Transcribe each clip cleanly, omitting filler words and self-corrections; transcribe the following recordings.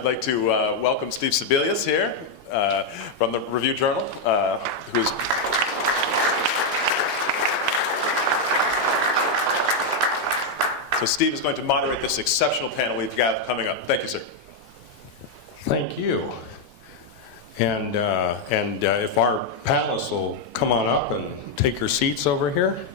I'd like to welcome Steve Sebelius here from the Review Journal, who's so Steve is going to moderate this exceptional panel we've got coming up. Thank you, sir. Thank you. And if our panelists will come on up and take your seats over here.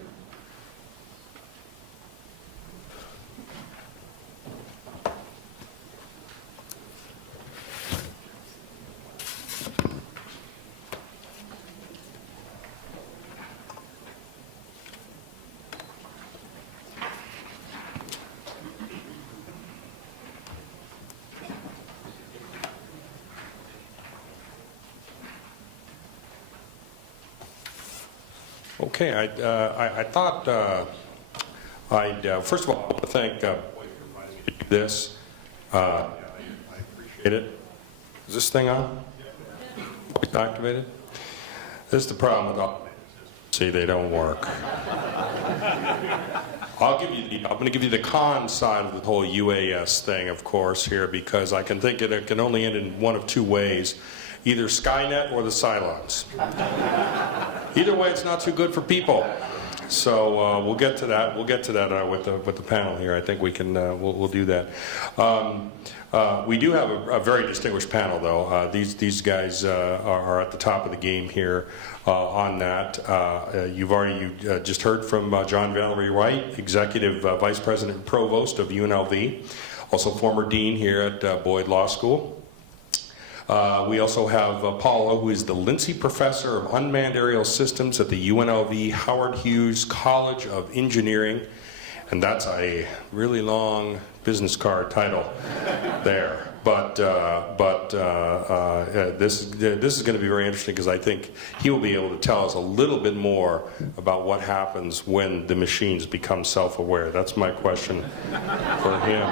Okay, I thought I'd first of all I want to thank this. I appreciate it. Is this thing on? It's activated. This is the problem with all. See, they don't work. I'm going to give you the con side of the whole UAS thing, of course, here, because I can think it can only end in one of two ways. Either Skynet or the Cylons. Either way, it's not too good for people. So we'll get to that. We'll get to that with the panel here. I think we can. We'll do that. We do have a very distinguished panel, though. These guys are at the top of the game here on that. You've already just heard from John Valerie White, Executive Vice President and Provost of UNLV, also former Dean here at Boyd Law School. We also have Paula, who is the Lindsay Professor of Unmanned Aerial Systems at the UNLV Howard Hughes College of Engineering. And that's a really long business card title there. But this is going to be very interesting because I think he will be able to tell us a little bit more about what happens when the machines become self-aware. That's my question for him.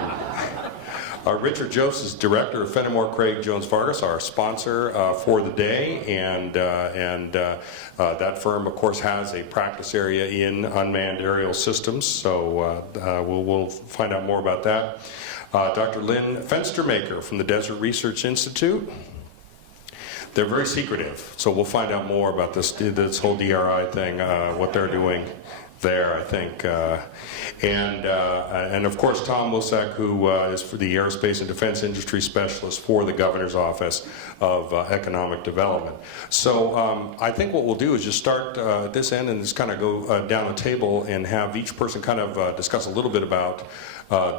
Richard Jost is Director of Fennemore, Craig Jones Vargas, our sponsor for the day, and that firm, of course, has a practice area in unmanned aerial systems, so we'll find out more about that. Dr. Lynn Fenstermaker from the Desert Research Institute. They're very secretive, so we'll find out more about this whole DRI thing, what they're doing there, I think. And of course Tom Wilczek, who is for the Aerospace and Defense Industry Specialist for the Governor's Office of Economic Development. So I think what we'll do is just start at this end and just kind of go down the table and have each person kind of discuss a little bit about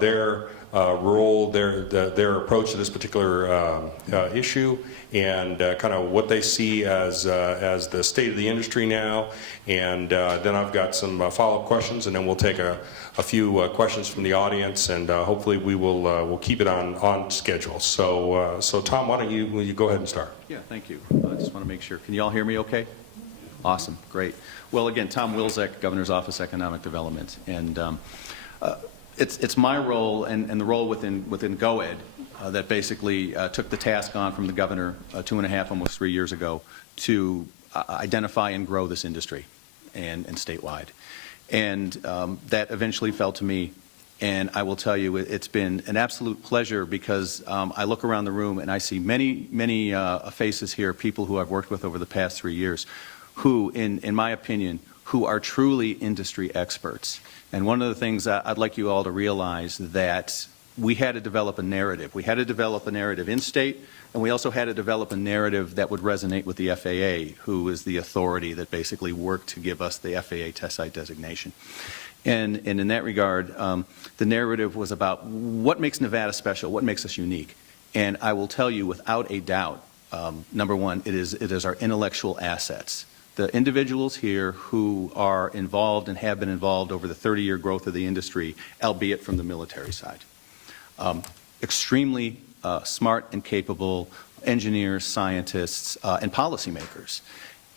their role, their approach to this particular issue, and kind of what they see as the state of the industry now. And then I've got some follow-up questions, and then we'll take a few questions from the audience, and hopefully we'll keep it on schedule. So Tom, why don't you go ahead and start? Yeah, thank you. I just want to make sure. Can you all hear me okay? Awesome, great. Well, again, Tom Wilczek, Governor's Office Economic Development, and it's my role and the role within GOED that basically took the task on from the governor 2.5, almost 3 years ago to identify and grow this industry and statewide. And that eventually fell to me, and I will tell you it's been an absolute pleasure because I look around the room and I see many faces here, people who I've worked with over the past 3 years who, in my opinion, who are truly industry experts. And one of the things I'd like you all to realize that we had to develop a narrative. We had to develop a narrative in state, and we also had to develop a narrative that would resonate with the FAA, who is the authority that basically worked to give us the FAA test site designation. And in that regard, the narrative was about what makes Nevada special, what makes us unique. And I will tell you without a doubt, number one, it is our intellectual assets. The individuals here who are involved and have been involved over the 30-year growth of the industry, albeit from the military side. Extremely smart and capable engineers, scientists, and policymakers.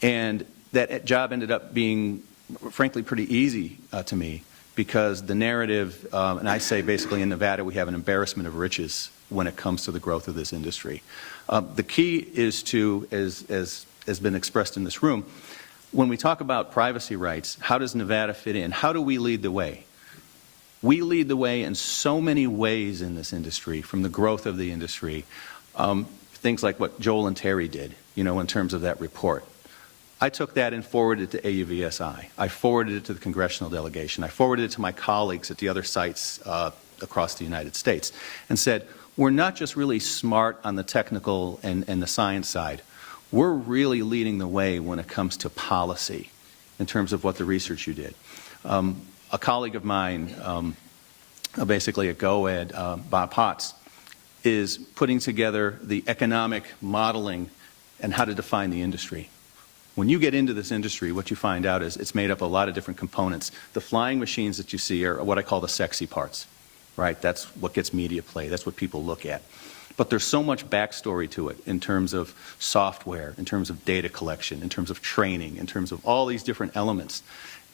And that job ended up being, frankly, pretty easy to me because the narrative, and I say basically in Nevada we have an embarrassment of riches when it comes to the growth of this industry. The key is to, as has been expressed in this room, when we talk about privacy rights, how does Nevada fit in? How do we lead the way? We lead the way in so many ways in this industry, from the growth of the industry. Things like what Joel and Terry did, in terms of that report. I took that and forwarded it to AUVSI. I forwarded it to the congressional delegation. I forwarded it to my colleagues at the other sites across the United States and said, we're not just really smart on the technical and the science side. We're really leading the way when it comes to policy in terms of what the research you did. A colleague of mine, basically at GOED, Bob Potts, is putting together the economic modeling and how to define the industry. When you get into this industry, what you find out is it's made up of a lot of different components. The flying machines that you see are what I call the sexy parts, right? That's what gets media play. That's what people look at. But there's so much backstory to it in terms of software, in terms of data collection, in terms of training, in terms of all these different elements.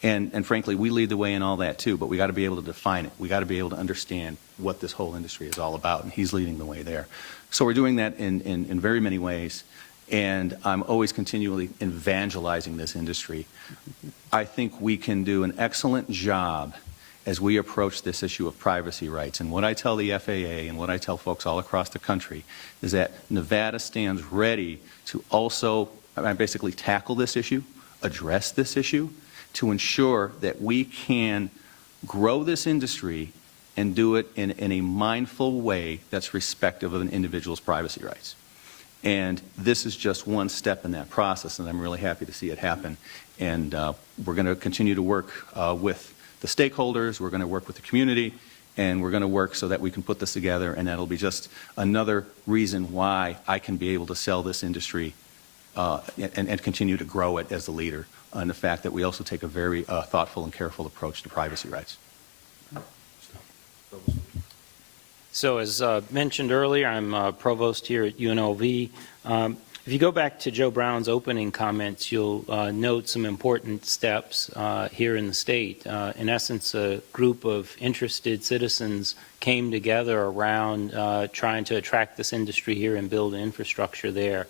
And frankly, we lead the way in all that too, but we got to be able to define it. We got to be able to understand what this whole industry is all about, and he's leading the way there. So we're doing that in very many ways, and I'm always continually evangelizing this industry. I think we can do an excellent job as we approach this issue of privacy rights. And what I tell the FAA and what I tell folks all across the country is that Nevada stands ready to also basically tackle this issue, address this issue, to ensure that we can grow this industry and do it in a mindful way that's respectful of an individual's privacy rights. And this is just one step in that process, and I'm really happy to see it happen. And we're going to continue to work with the stakeholders, we're going to work with the community, and we're going to work so that we can put this together, and that'll be just another reason why I can be able to sell this industry and continue to grow it as the leader, and the fact that we also take a very thoughtful and careful approach to privacy rights. So as mentioned earlier, I'm provost here at UNLV. If you go back to Joe Brown's opening comments, you'll note some important steps here in the state. In essence, a group of interested citizens came together around trying to attract this industry here and build infrastructure there.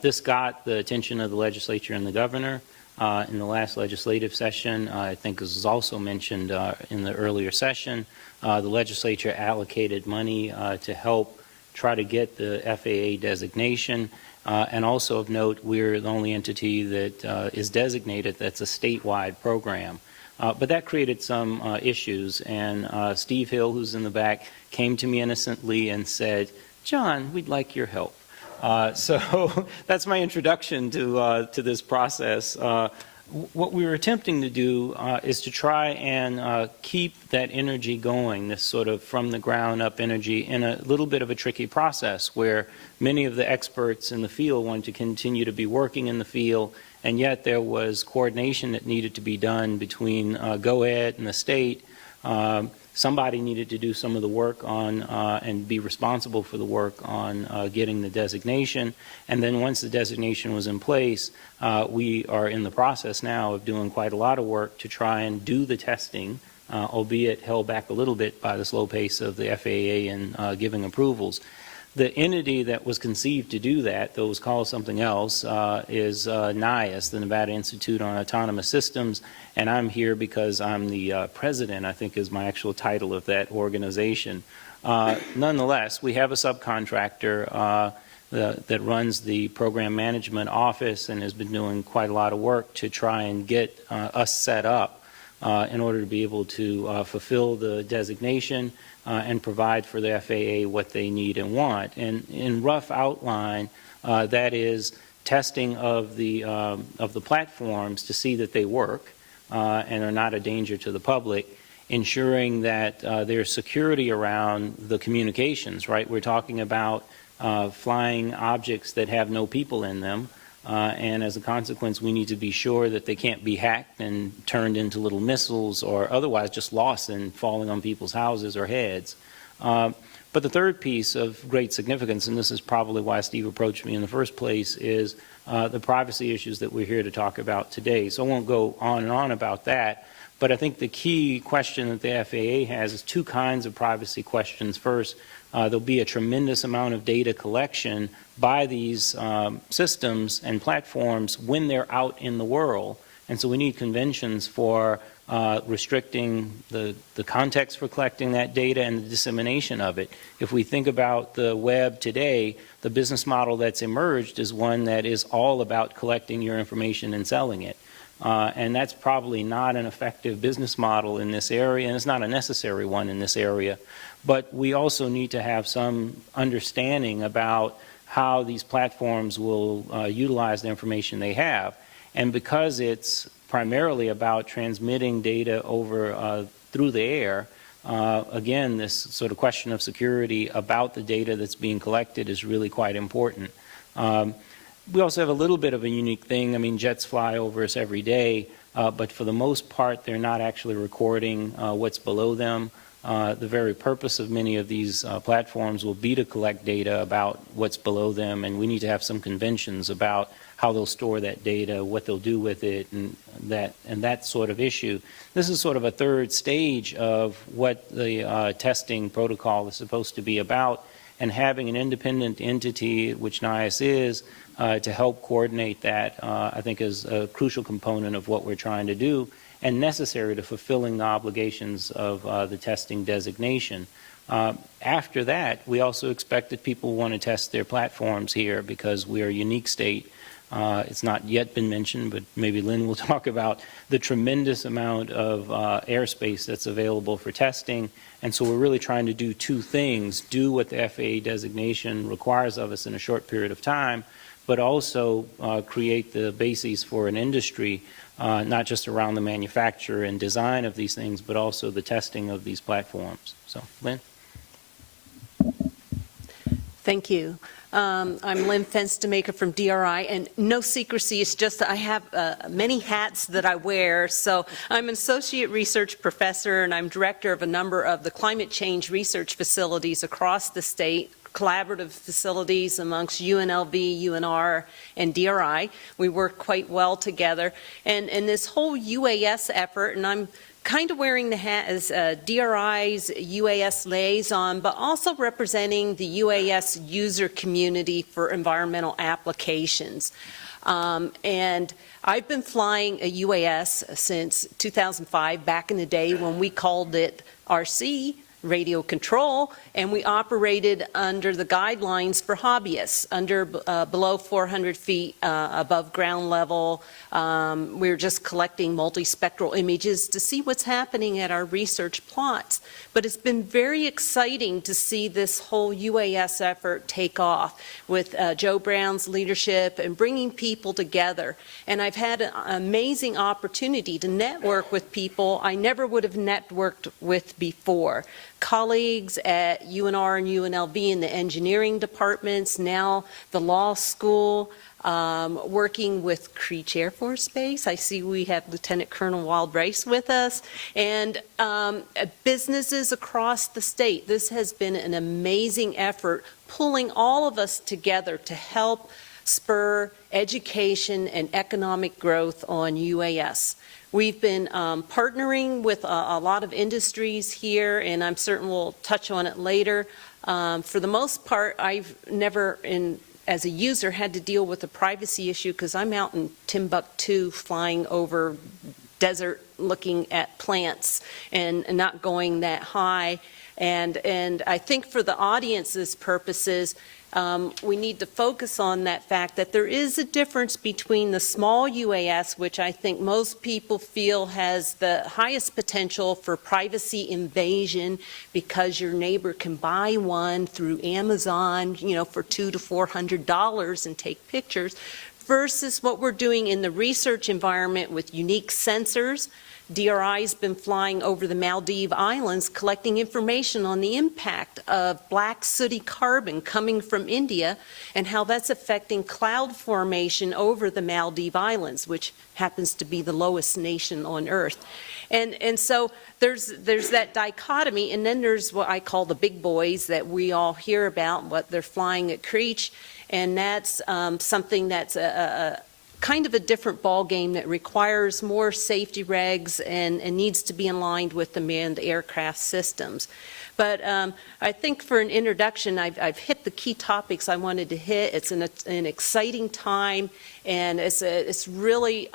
This got the attention of the legislature and the governor. In the last legislative session, I think this was also mentioned in the earlier session, the legislature allocated money to help try to get the FAA designation. And also of note, we're the only entity that is designated that's a statewide program. But that created some issues, and Steve Hill, who's in the back, came to me innocently and said, "John, we'd like your help." So that's my introduction to this process. What we were attempting to do is to try and keep that energy going, this sort of from the ground up energy, in a little bit of a tricky process where many of the experts in the field wanted to continue to be working in the field, and yet there was coordination that needed to be done between GOED and the state. Somebody needed to do some of the work on and be responsible for the work on getting the designation. And then once the designation was in place, we are in the process now of doing quite a lot of work to try and do the testing, albeit held back a little bit by the slow pace of the FAA in giving approvals. The entity that was conceived to do that, though it was called something else, is NIAS, the Nevada Institute on Autonomous Systems, and I'm here because I'm the president, I think is my actual title of that organization. Nonetheless, we have a subcontractor that runs the program management office and has been doing quite a lot of work to try and get us set up in order to be able to fulfill the designation and provide for the FAA what they need and want. And in rough outline, that is testing of the platforms to see that they work and are not a danger to the public, ensuring that there's security around the communications, right? We're talking about flying objects that have no people in them, and as a consequence, we need to be sure that they can't be hacked and turned into little missiles or otherwise just lost and falling on people's houses or heads. But the third piece of great significance, and this is probably why Steve approached me in the first place, is the privacy issues that we're here to talk about today. So I won't go on and on about that, but I think the key question that the FAA has is two kinds of privacy questions. First, there'll be a tremendous amount of data collection by these systems and platforms when they're out in the world. And so we need conventions for restricting the context for collecting that data and the dissemination of it. If we think about the web today, the business model that's emerged is one that is all about collecting your information and selling it. And that's probably not an effective business model in this area, and it's not a necessary one in this area. But we also need to have some understanding about how these platforms will utilize the information they have. And because it's primarily about transmitting data over through the air, again, this sort of question of security about the data that's being collected is really quite important. We also have a little bit of a unique thing. I mean, jets fly over us every day, but for the most part, they're not actually recording what's below them. The very purpose of many of these platforms will be to collect data about what's below them, and we need to have some conventions about how they'll store that data, what they'll do with it, and that sort of issue. This is sort of a third stage of what the testing protocol is supposed to be about, and having an independent entity, which NIAS is, to help coordinate that, I think is a crucial component of what we're trying to do and necessary to fulfilling the obligations of the testing designation. After that, we also expect that people want to test their platforms here because we are a unique state. It's not yet been mentioned, but maybe Lynn will talk about the tremendous amount of airspace that's available for testing. And so we're really trying to do two things: do what the FAA designation requires of us in a short period of time, but also create the bases for an industry, not just around the manufacture and design of these things, but also the testing of these platforms. So, Lynn? Thank you. I'm Lynn Fenstemaker from DRI, and no secrecy, it's just that I have many hats that I wear. So I'm an associate research professor, and I'm director of a number of the climate change research facilities across the state, collaborative facilities amongst UNLV, UNR, and DRI. We work quite well together. And this whole UAS effort, and I'm kind of wearing the hat as DRI's UAS liaison, but also representing the UAS user community for environmental applications. And I've been flying a UAS since 2005, back in the day when we called it RC, radio control, and we operated under the guidelines for hobbyists, under below 400 feet above ground level. We were just collecting multispectral images to see what's happening at our research plots. But it's been very exciting to see this whole UAS effort take off with Joe Brown's leadership and bringing people together. And I've had an amazing opportunity to network with people I never would have networked with before. Colleagues at UNR and UNLV in the engineering departments, now the law school, working with Creech Air Force Base. I see we have Lieutenant Colonel Wild Rice with us, and businesses across the state. This has been an amazing effort, pulling all of us together to help spur education and economic growth on UAS. We've been partnering with a lot of industries here, and I'm certain we'll touch on it later. For the most part, I've never, as a user, had to deal with a privacy issue because I'm out in Timbuktu flying over desert looking at plants and not going that high. And I think for the audience's purposes, we need to focus on that fact that there is a difference between the small UAS, which I think most people feel has the highest potential for privacy invasion because your neighbor can buy one through Amazon, for $200 to $400 and take pictures, versus what we're doing in the research environment with unique sensors. DRI's been flying over the Maldives Islands collecting information on the impact of black sooty carbon coming from India and how that's affecting cloud formation over the Maldives Islands, which happens to be the lowest nation on Earth. And so there's that dichotomy, and then there's what I call the big boys that we all hear about, what they're flying at Creech, and that's something that's a kind of a different ball game that requires more safety regs and needs to be in line with the manned aircraft systems. But I think for an introduction, I've hit the key topics I wanted to hit. It's an exciting time, and it's really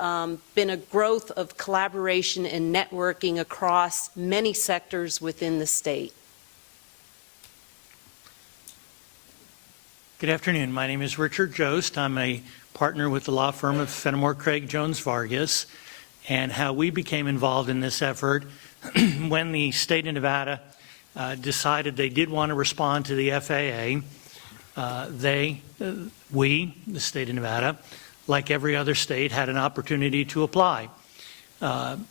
been a growth of collaboration and networking across many sectors within the state. Good afternoon. My name is Richard Jost. I'm a partner with the law firm of Fennemore, Craig, Jones, Vargas. And how we became involved in this effort when the state of Nevada decided they did want to respond to the FAA. We, the state of Nevada, like every other state, had an opportunity to apply.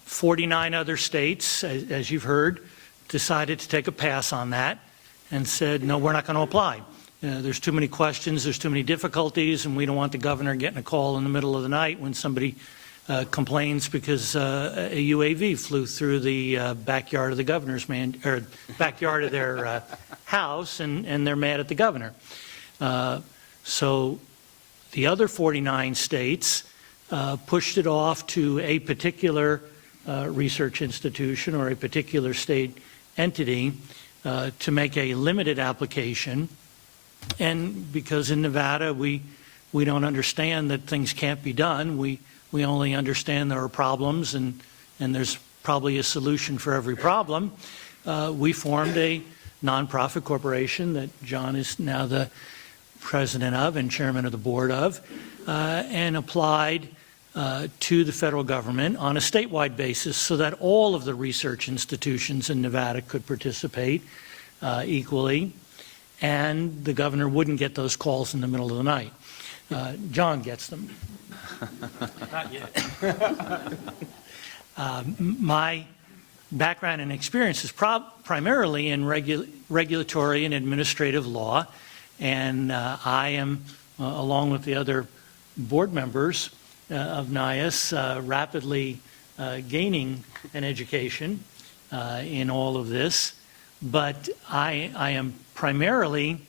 49 other states, as you've heard, decided to take a pass on that and said, no, we're not going to apply. There's too many questions, there's too many difficulties, and we don't want the governor getting a call in the middle of the night when somebody complains because a UAV flew through the backyard of the governor's backyard of their house, and they're mad at the governor. So the other 49 states pushed it off to a particular research institution or a particular state entity to make a limited application. And because in Nevada we don't understand that things can't be done, we only understand there are problems and there's probably a solution for every problem. We formed a nonprofit corporation that John is now the president of and chairman of the board of, and applied to the federal government on a statewide basis so that all of the research institutions in Nevada could participate equally, and the governor wouldn't get those calls in the middle of the night. John gets them. Not yet. My background and experience is primarily in regulatory and administrative law, and I am, along with the other board members of NIAS, rapidly gaining an education in all of this. But I am primarily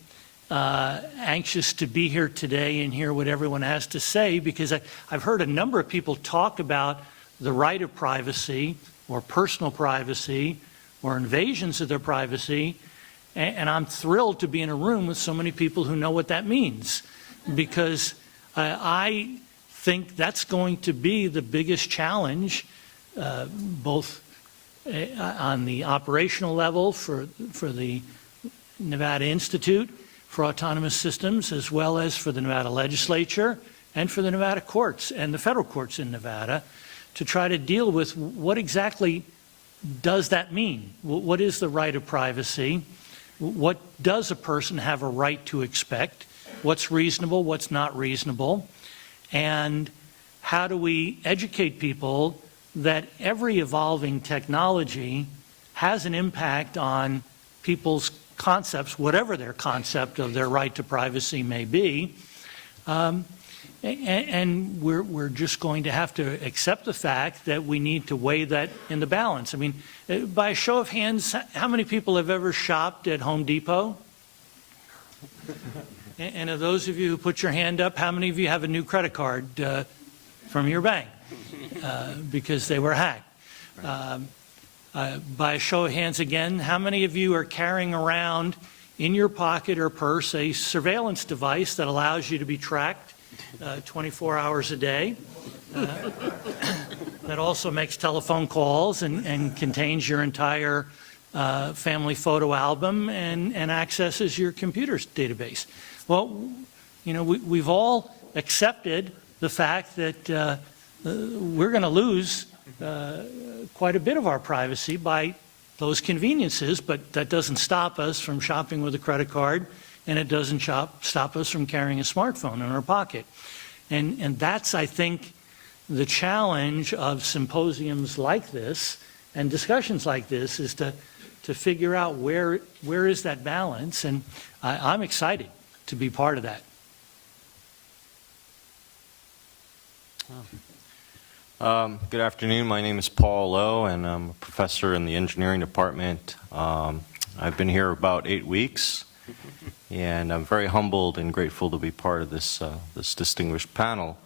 anxious to be here today and hear what everyone has to say, because I've heard a number of people talk about the right of privacy or personal privacy or invasions of their privacy, and I'm thrilled to be in a room with so many people who know what that means, because I think that's going to be the biggest challenge, both on the operational level for the Nevada Institute for Autonomous Systems, as well as for the Nevada legislature and for the Nevada courts and the federal courts in Nevada, to try to deal with what exactly does that mean? What is the right of privacy? What does a person have a right to expect? What's reasonable, what's not reasonable? And how do we educate people that every evolving technology has an impact on people's concepts, whatever their concept of their right to privacy may be, and we're just going to have to accept the fact that we need to weigh that in the balance. I mean, by a show of hands, how many people have ever shopped at Home Depot? And of those of you who put your hand up, how many of you have a new credit card from your bank because they were hacked? By a show of hands again, how many of you are carrying around in your pocket or purse a surveillance device that allows you to be tracked 24 hours a day, that also makes telephone calls and contains your entire family photo album and accesses your computer's database? Well, you know, we've all accepted the fact that we're going to lose quite a bit of our privacy by those conveniences, but that doesn't stop us from shopping with a credit card, and it doesn't stop us from carrying a smartphone in our pocket. And that's, I think, the challenge of symposiums like this and discussions like this, is to figure out where is that balance, and I'm excited to be part of that. Good afternoon. My name is Paul Lowe, and I'm a professor in the engineering department. I've been here about 8 weeks, and I'm very humbled and grateful to be part of this distinguished panel.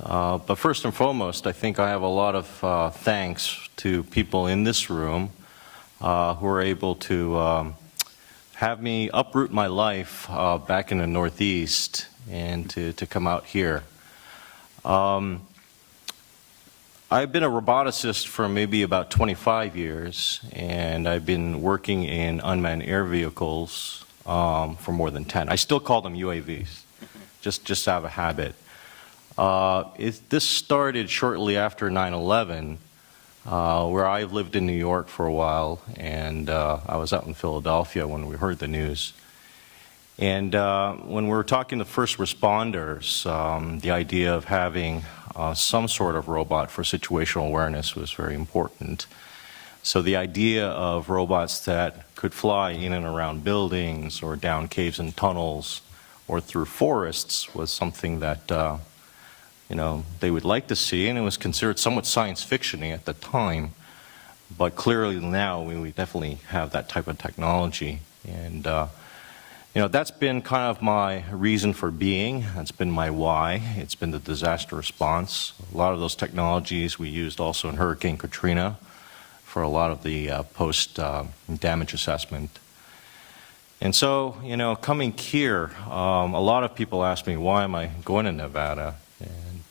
But first and foremost, I think I have a lot of thanks to people in this room who are able to have me uproot my life back in the Northeast and to come out here. I've been a roboticist for maybe about 25 years, and I've been working in unmanned air vehicles for more than 10. I still call them UAVs, just out of habit. This started shortly after 9/11, where I lived in New York for a while, and I was out in Philadelphia when we heard the news. And when we were talking to first responders, the idea of having some sort of robot for situational awareness was very important. So the idea of robots that could fly in and around buildings or down caves and tunnels or through forests was something that they would like to see, and it was considered somewhat science fiction-y at the time. But clearly now we definitely have that type of technology. And that's been kind of my reason for being. That's been my why. It's been the disaster response. A lot of those technologies we used also in Hurricane Katrina for a lot of the post-damage assessment. And so, coming here, a lot of people ask me, why am I going to Nevada? And,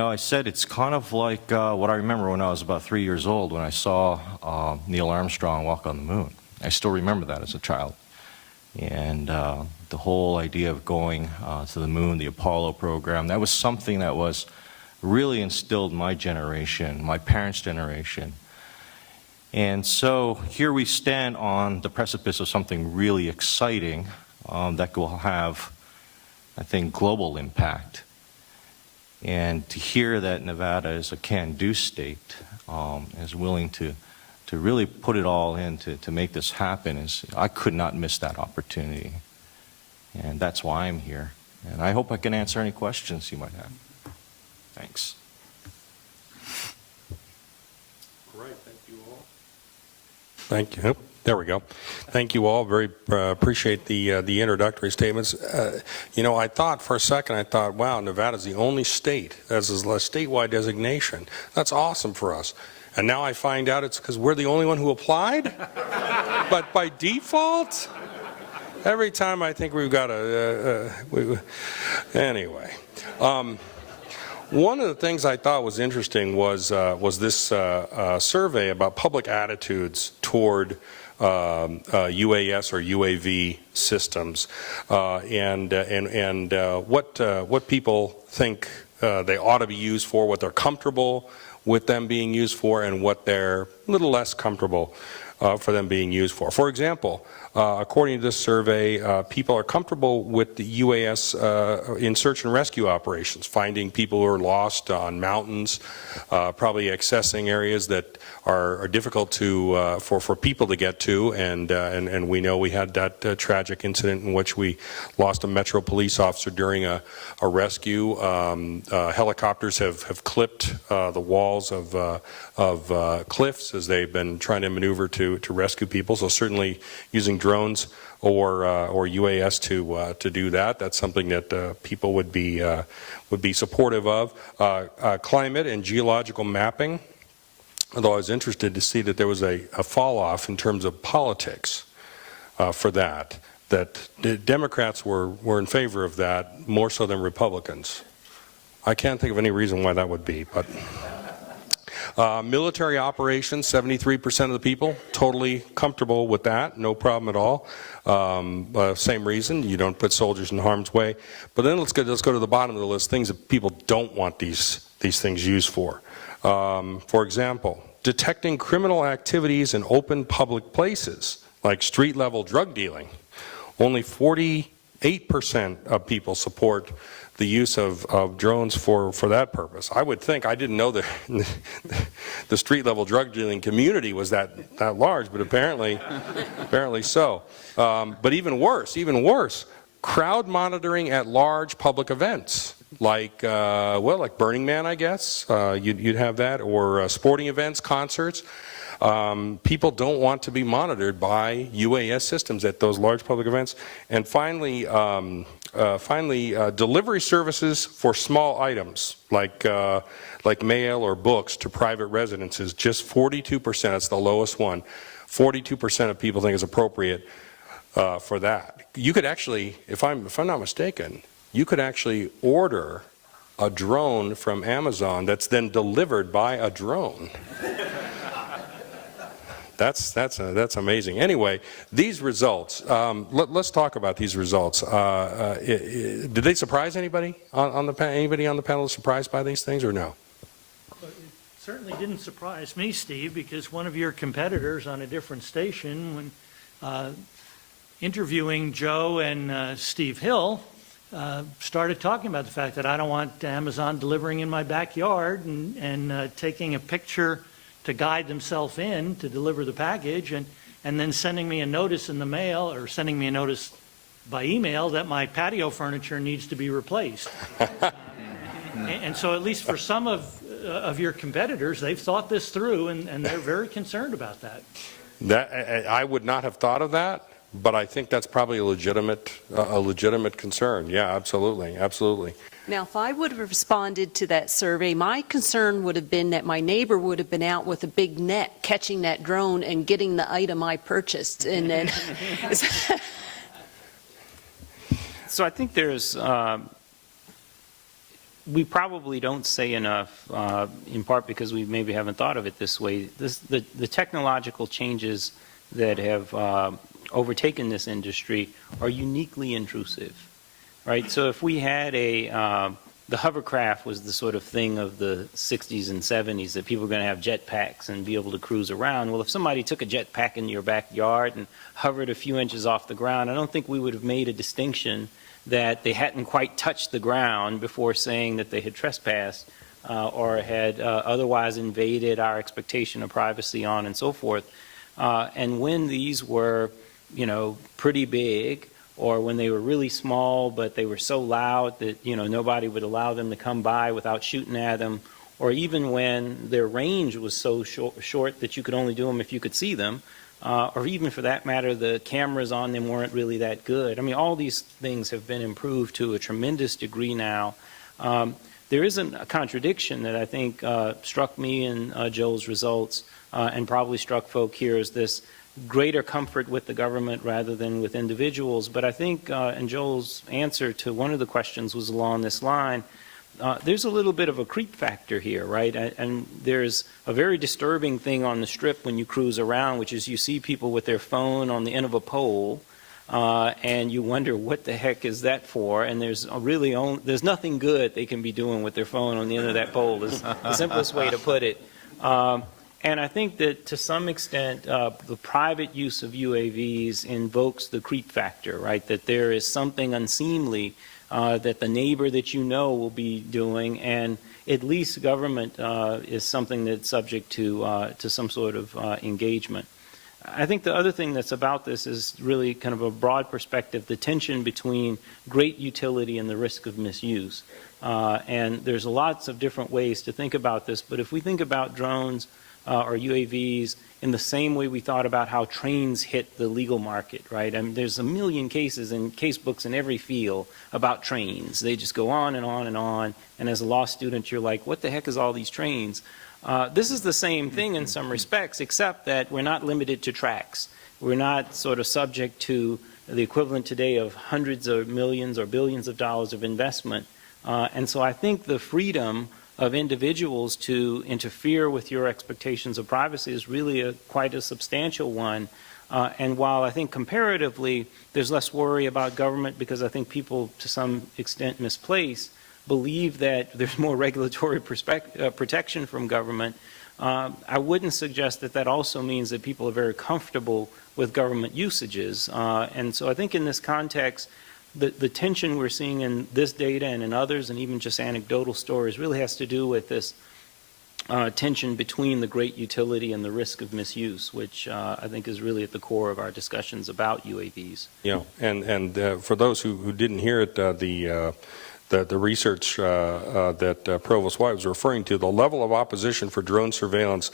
I said it's kind of like what I remember when I was about 3 years old when I saw Neil Armstrong walk on the moon. I still remember that as a child. And the whole idea of going to the moon, the Apollo program, that was something that was really instilled in my generation, my parents' generation. And so here we stand on the precipice of something really exciting that will have, I think, global impact. And to hear that Nevada is a can-do state, is willing to really put it all in to make this happen, I could not miss that opportunity. And that's why I'm here. And I hope I can answer any questions you might have. Thanks. Great, thank you all. Thank you. There we go. Thank you all. Very appreciate the introductory statements. I thought for a second, wow, Nevada's the only state that has a statewide designation. That's awesome for us. And now I find out it's because we're the only one who applied? But by default? Every time I think we've got anyway. One of the things I thought was interesting was this survey about public attitudes toward UAS or UAV systems, and what people think they ought to be used for, what they're comfortable with them being used for, and what they're a little less comfortable for them being used for. For example, according to this survey, people are comfortable with the UAS in search and rescue operations, finding people who are lost on mountains, probably accessing areas that are difficult for people to get to, and we know we had that tragic incident in which we lost a Metro police officer during a rescue. Helicopters have clipped the walls of cliffs as they've been trying to maneuver to rescue people. So certainly using drones or UAS to do that. That's something that people would be supportive of. Climate and geological mapping. Although I was interested to see that there was a fall off in terms of politics for that the Democrats were in favor of that more so than Republicans. I can't think of any reason why that would be, but. Military operations, 73% of the people totally comfortable with that, no problem at all. Same reason, you don't put soldiers in harm's way. But then let's go to the bottom of the list, things that people don't want these things used for. For example, detecting criminal activities in open public places, like street-level drug dealing. Only 48% of people support the use of drones for that purpose. I would think, I didn't know that the street-level drug dealing community was that large, but apparently so. But even worse, crowd monitoring at large public events, like Burning Man, I guess. You'd have that, or sporting events, concerts. People don't want to be monitored by UAS systems at those large public events. And finally, delivery services for small items like mail or books to private residences, just 42%, that's the lowest one. 42% of people think it's appropriate for that. You could actually, if I'm not mistaken, you could actually order a drone from Amazon that's then delivered by a drone. That's amazing. Anyway, these results. Let's talk about these results. Did they surprise anybody on the panel? Anybody on the panel is surprised by these things or no? It certainly didn't surprise me, Steve, because one of your competitors on a different station, when interviewing Joe and Steve Hill, started talking about the fact that I don't want Amazon delivering in my backyard and taking a picture to guide themselves in to deliver the package and then sending me a notice in the mail or sending me a notice by email that my patio furniture needs to be replaced. And so at least for some of your competitors, they've thought this through and they're very concerned about that. I would not have thought of that, but I think that's probably a legitimate concern. Yeah, absolutely, absolutely. Now, if I would have responded to that survey, my concern would have been that my neighbor would have been out with a big net catching that drone and getting the item I purchased. And then So I think there's, we probably don't say enough, in part because we maybe haven't thought of it this way. The technological changes that have overtaken this industry are uniquely intrusive. Right, so if we had the hovercraft was the sort of thing of the 60s and 70s that people were going to have jetpacks and be able to cruise around. Well, if somebody took a jetpack in your backyard and hovered a few inches off the ground, I don't think we would have made a distinction that they hadn't quite touched the ground before saying that they had trespassed or had otherwise invaded our expectation of privacy on and so forth. And when these were, pretty big, or when they were really small, but they were so loud that, nobody would allow them to come by without shooting at them, or even when their range was so short that you could only do them if you could see them, or even for that matter, the cameras on them weren't really that good. I mean, all these things have been improved to a tremendous degree now. There isn't a contradiction that I think struck me in Joel's results and probably struck folk here is this greater comfort with the government rather than with individuals. But I think, and Joel's answer to one of the questions was along this line, there's a little bit of a creep factor here, right? And there's a very disturbing thing on the Strip when you cruise around, which is you see people with their phone on the end of a pole, and you wonder what the heck is that for? And there's there's nothing good they can be doing with their phone on the end of that pole is the simplest way to put it. And I think that to some extent, the private use of UAVs invokes the creep factor, right? That there is something unseemly that the neighbor that you know will be doing, and at least government is something that's subject to some sort of engagement. I think the other thing that's about this is really kind of a broad perspective, the tension between great utility and the risk of misuse. And there's lots of different ways to think about this, but if we think about drones, or UAVs in the same way we thought about how trains hit the legal market, right? I mean, there's a million cases and case books in every field about trains. They just go on and on and on, and as a law student, you're like, what the heck is all these trains? This is the same thing in some respects, except that we're not limited to tracks. We're not sort of subject to the equivalent today of hundreds of millions or billions of dollars of investment. And so I think the freedom of individuals to interfere with your expectations of privacy is really quite a substantial one. And while I think comparatively there's less worry about government because I think people to some extent misplaced believe that there's more regulatory protection from government, I wouldn't suggest that that also means that people are very comfortable with government usages. And so I think in this context, the tension we're seeing in this data and in others and even just anecdotal stories really has to do with this tension between the great utility and the risk of misuse, which I think is really at the core of our discussions about UAVs. Yeah, and for those who didn't hear it, the research that Provost White was referring to, the level of opposition for drone surveillance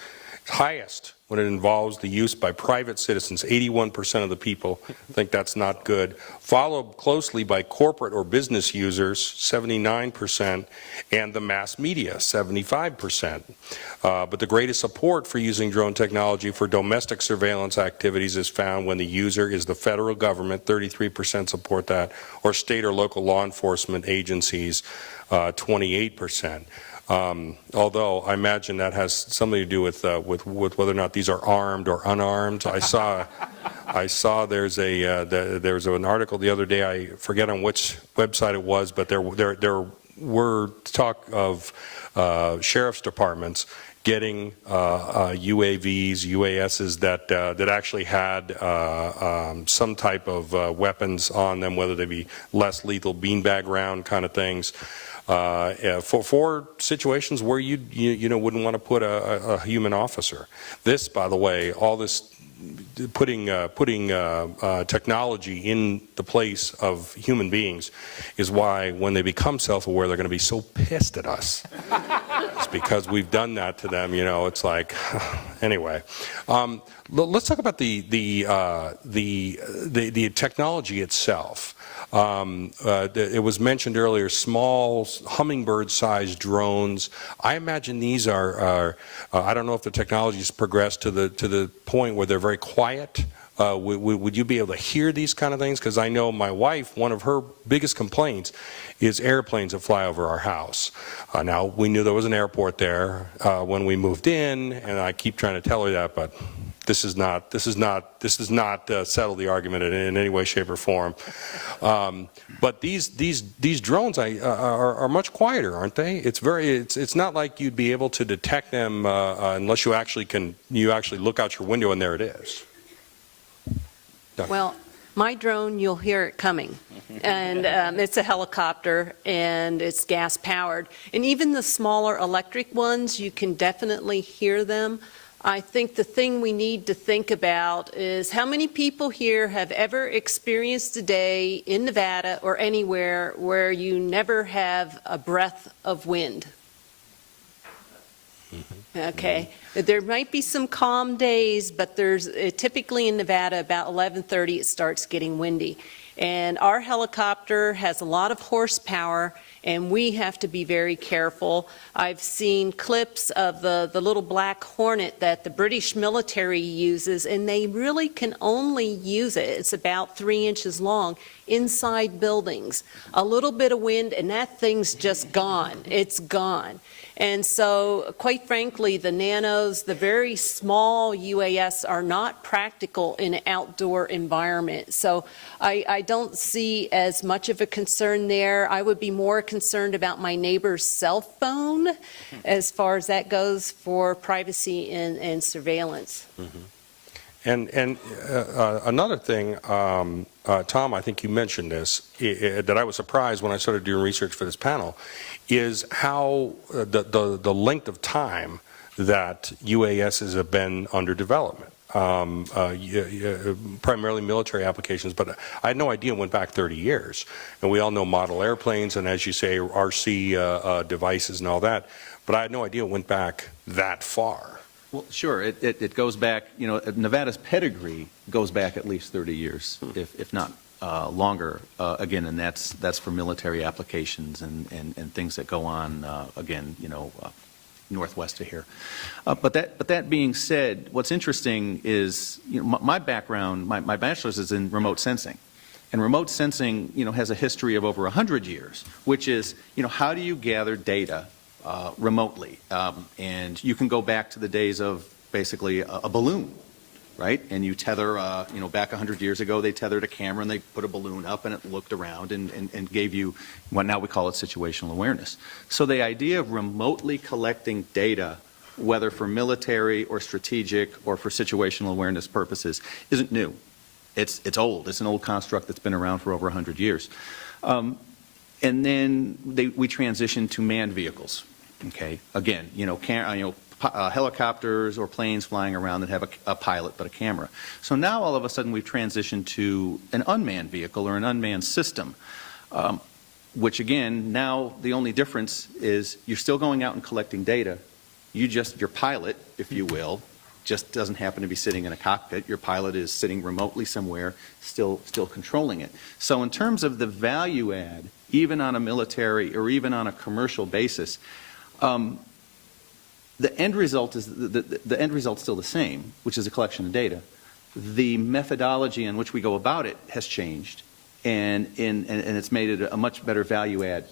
highest when it involves the use by private citizens. 81% of the people think that's not good. Followed closely by corporate or business users, 79%, and the mass media, 75%. But the greatest support for using drone technology for domestic surveillance activities is found when the user is the federal government, 33% support that, or state or local law enforcement agencies, 28%. Although I imagine that has something to do with whether or not these are armed or unarmed. I saw there's an article the other day. I forget on which website it was, but there were talk of sheriff's departments getting UAVs, UASs that actually had some type of weapons on them, whether they be less lethal beanbag round kind of things. For situations where you wouldn't want to put a human officer. This, by the way, all this putting technology in the place of human beings is why when they become self-aware, they're going to be so pissed at us. It's because we've done that to them. It's like, anyway. Let's talk about the technology itself. It was mentioned earlier, small hummingbird-sized drones. I imagine these are I don't know if the technology has progressed to the point where they're very quiet. Would you be able to hear these kind of things? Because I know my wife, one of her biggest complaints is airplanes that fly over our house. Now, we knew there was an airport there when we moved in, and I keep trying to tell her that, but this does not settle the argument in any way, shape, or form. But these drones are much quieter, aren't they? It's not like you'd be able to detect them unless you actually look out your window and there it is. Well, my drone, you'll hear it coming. And it's a helicopter, and it's gas-powered. And even the smaller electric ones, you can definitely hear them. I think the thing we need to think about is how many people here have ever experienced a day in Nevada or anywhere where you never have a breath of wind? Okay. There might be some calm days, but there's typically in Nevada about 11:30 it starts getting windy. And our helicopter has a lot of horsepower, and we have to be very careful. I've seen clips of the little black Hornet that the British military uses, and they really can only use it. It's about 3 inches long inside buildings. A little bit of wind, and that thing's just gone. It's gone. And so, quite frankly, the nanos, the very small UAS are not practical in an outdoor environment. So I don't see as much of a concern there. I would be more concerned about my neighbor's cell phone as far as that goes for privacy and surveillance. And another thing, Tom, I think you mentioned this, that I was surprised when I started doing research for this panel, is how the length of time that UASs have been under development. Primarily military applications, but I had no idea it went back 30 years. And we all know model airplanes and, as you say, RC devices and all that, but I had no idea it went back that far. Well, sure. It goes back, Nevada's pedigree goes back at least 30 years, if not longer, again, and that's for military applications and things that go on, again, northwest of here. But that being said, what's interesting is, my background, my bachelor's is in remote sensing. And remote sensing, has a history of over 100 years, which is, how do you gather data remotely? And you can go back to the days of basically a balloon, right? And you tether, back 100 years ago, they tethered a camera and they put a balloon up and it looked around and gave you what now we call it situational awareness. So the idea of remotely collecting data, whether for military or strategic or for situational awareness purposes, isn't new. It's old. It's an old construct that's been around for over 100 years. And then we transitioned to manned vehicles. Okay, again, helicopters or planes flying around that have a pilot but a camera. So now all of a sudden we've transitioned to an unmanned vehicle or an unmanned system, which again, now the only difference is you're still going out and collecting data. Your pilot, if you will, just doesn't happen to be sitting in a cockpit. Your pilot is sitting remotely somewhere, still controlling it. So in terms of the value add, even on a military or even on a commercial basis, the end result is the end result's still the same, which is a collection of data. The methodology in which we go about it has changed, and it's made it a much better value add,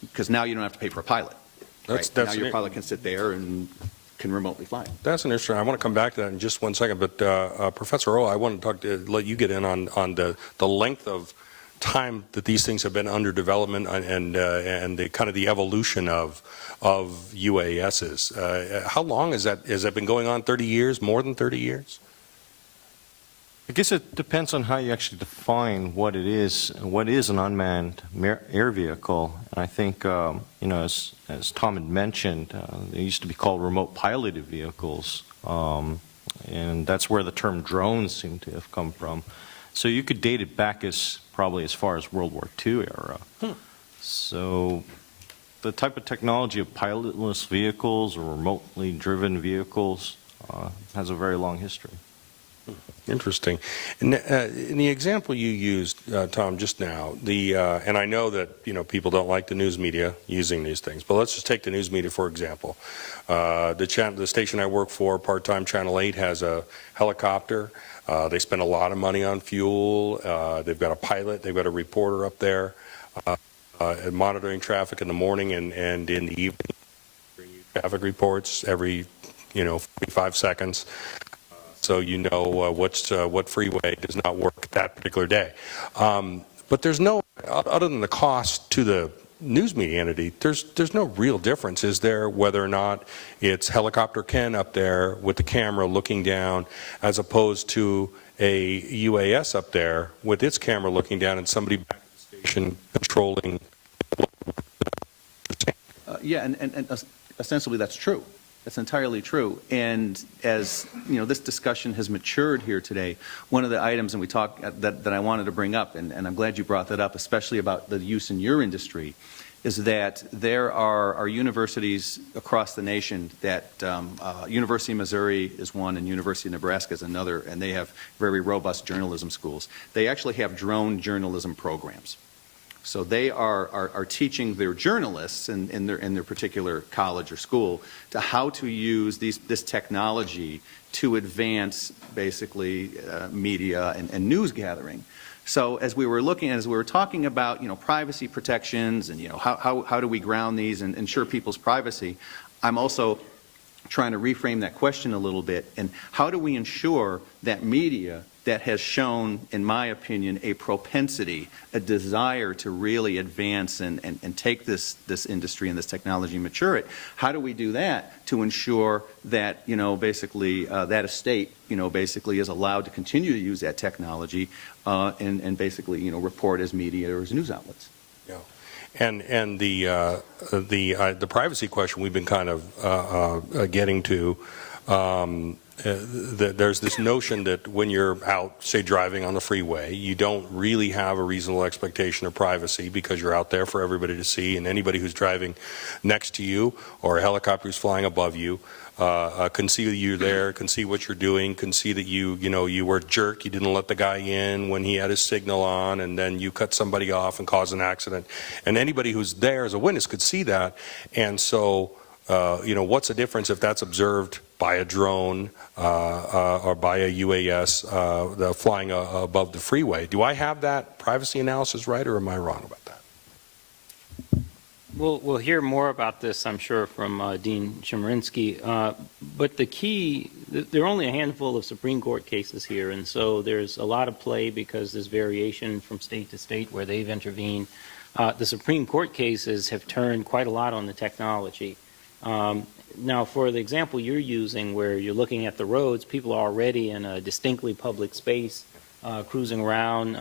because now you don't have to pay for a pilot. Right? Now your pilot can sit there and can remotely fly. That's an interesting. I want to come back to that in just one second, but Professor Earl, I want to let you get in on the length of time that these things have been under development and the kind of the evolution of UASs. How long has that been going on? 30 years? More than 30 years? I guess it depends on how you actually define what it is. What is an unmanned air vehicle? And I think, as Tom had mentioned, they used to be called remote piloted vehicles, and that's where the term drones seem to have come from. So you could date it back probably as far as World War II era. So the type of technology of pilotless vehicles or remotely driven vehicles has a very long history. Interesting. In the example you used, Tom, just now, and I know that people don't like the news media using these things, but let's just take the news media for example. The station I work for, part-time Channel 8, has a helicopter. They spend a lot of money on fuel. They've got a pilot. They've got a reporter up there monitoring traffic in the morning and in the evening. Traffic reports every 45 seconds. So you know what freeway does not work that particular day. But there's no, other than the cost to the news media entity, there's no real difference, is there, whether or not it's Helicopter Ken up there with the camera looking down as opposed to a UAS up there with its camera looking down and somebody back at the station controlling. Yeah, and ostensibly that's true. That's entirely true. And as this discussion has matured here today, one of the items and we talked that I wanted to bring up, and I'm glad you brought that up, especially about the use in your industry, is that there are universities across the nation that University of Missouri is one and University of Nebraska is another, and they have very robust journalism schools. They actually have drone journalism programs. So they are teaching their journalists in their particular college or school to how to use this technology to advance basically media and news gathering. So as we were talking about privacy protections and how do we ground these and ensure people's privacy, I'm also trying to reframe that question a little bit, and how do we ensure that media that has shown, in my opinion, a propensity, a desire to really advance and take this industry and this technology and mature it, how do we do that to ensure that, basically that estate, basically is allowed to continue to use that technology and basically, report as media or as news outlets? Yeah. And the privacy question we've been kind of getting to, there's this notion that when you're out, say, driving on the freeway, you don't really have a reasonable expectation of privacy because you're out there for everybody to see, and anybody who's driving next to you or a helicopter who's flying above you can see that you're there, can see what you're doing, can see that you were a jerk, you didn't let the guy in when he had his signal on, and then you cut somebody off and caused an accident. And anybody who's there as a witness could see that. And so, what's the difference if that's observed by a drone or by a UAS flying above the freeway? Do I have that privacy analysis right, or am I wrong about that? We'll hear more about this, I'm sure, from Dean Chemerinsky. But the key, there are only a handful of Supreme Court cases here, and so there's a lot of play because there's variation from state to state where they've intervened. The Supreme Court cases have turned quite a lot on the technology. Now, for the example you're using where you're looking at the roads, people are already in a distinctly public space, cruising around.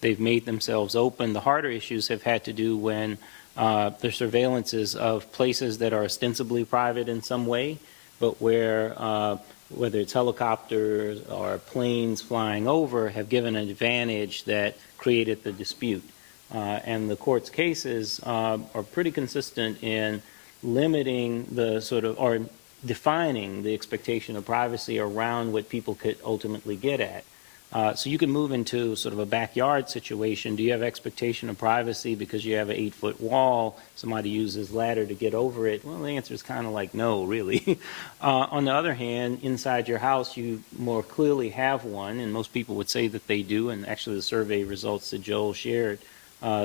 They've made themselves open. The harder issues have had to do when the surveillances of places that are ostensibly private in some way, but where, whether it's helicopters or planes flying over, have given an advantage that created the dispute. And the court's cases are pretty consistent in limiting the sort of, or defining the expectation of privacy around what people could ultimately get at. So you can move into sort of a backyard situation. Do you have expectation of privacy because you have an 8-foot wall, somebody uses ladder to get over it? Well, the answer is kind of like no, really. On the other hand, inside your house, you more clearly have one, and most people would say that they do, and actually the survey results that Joel shared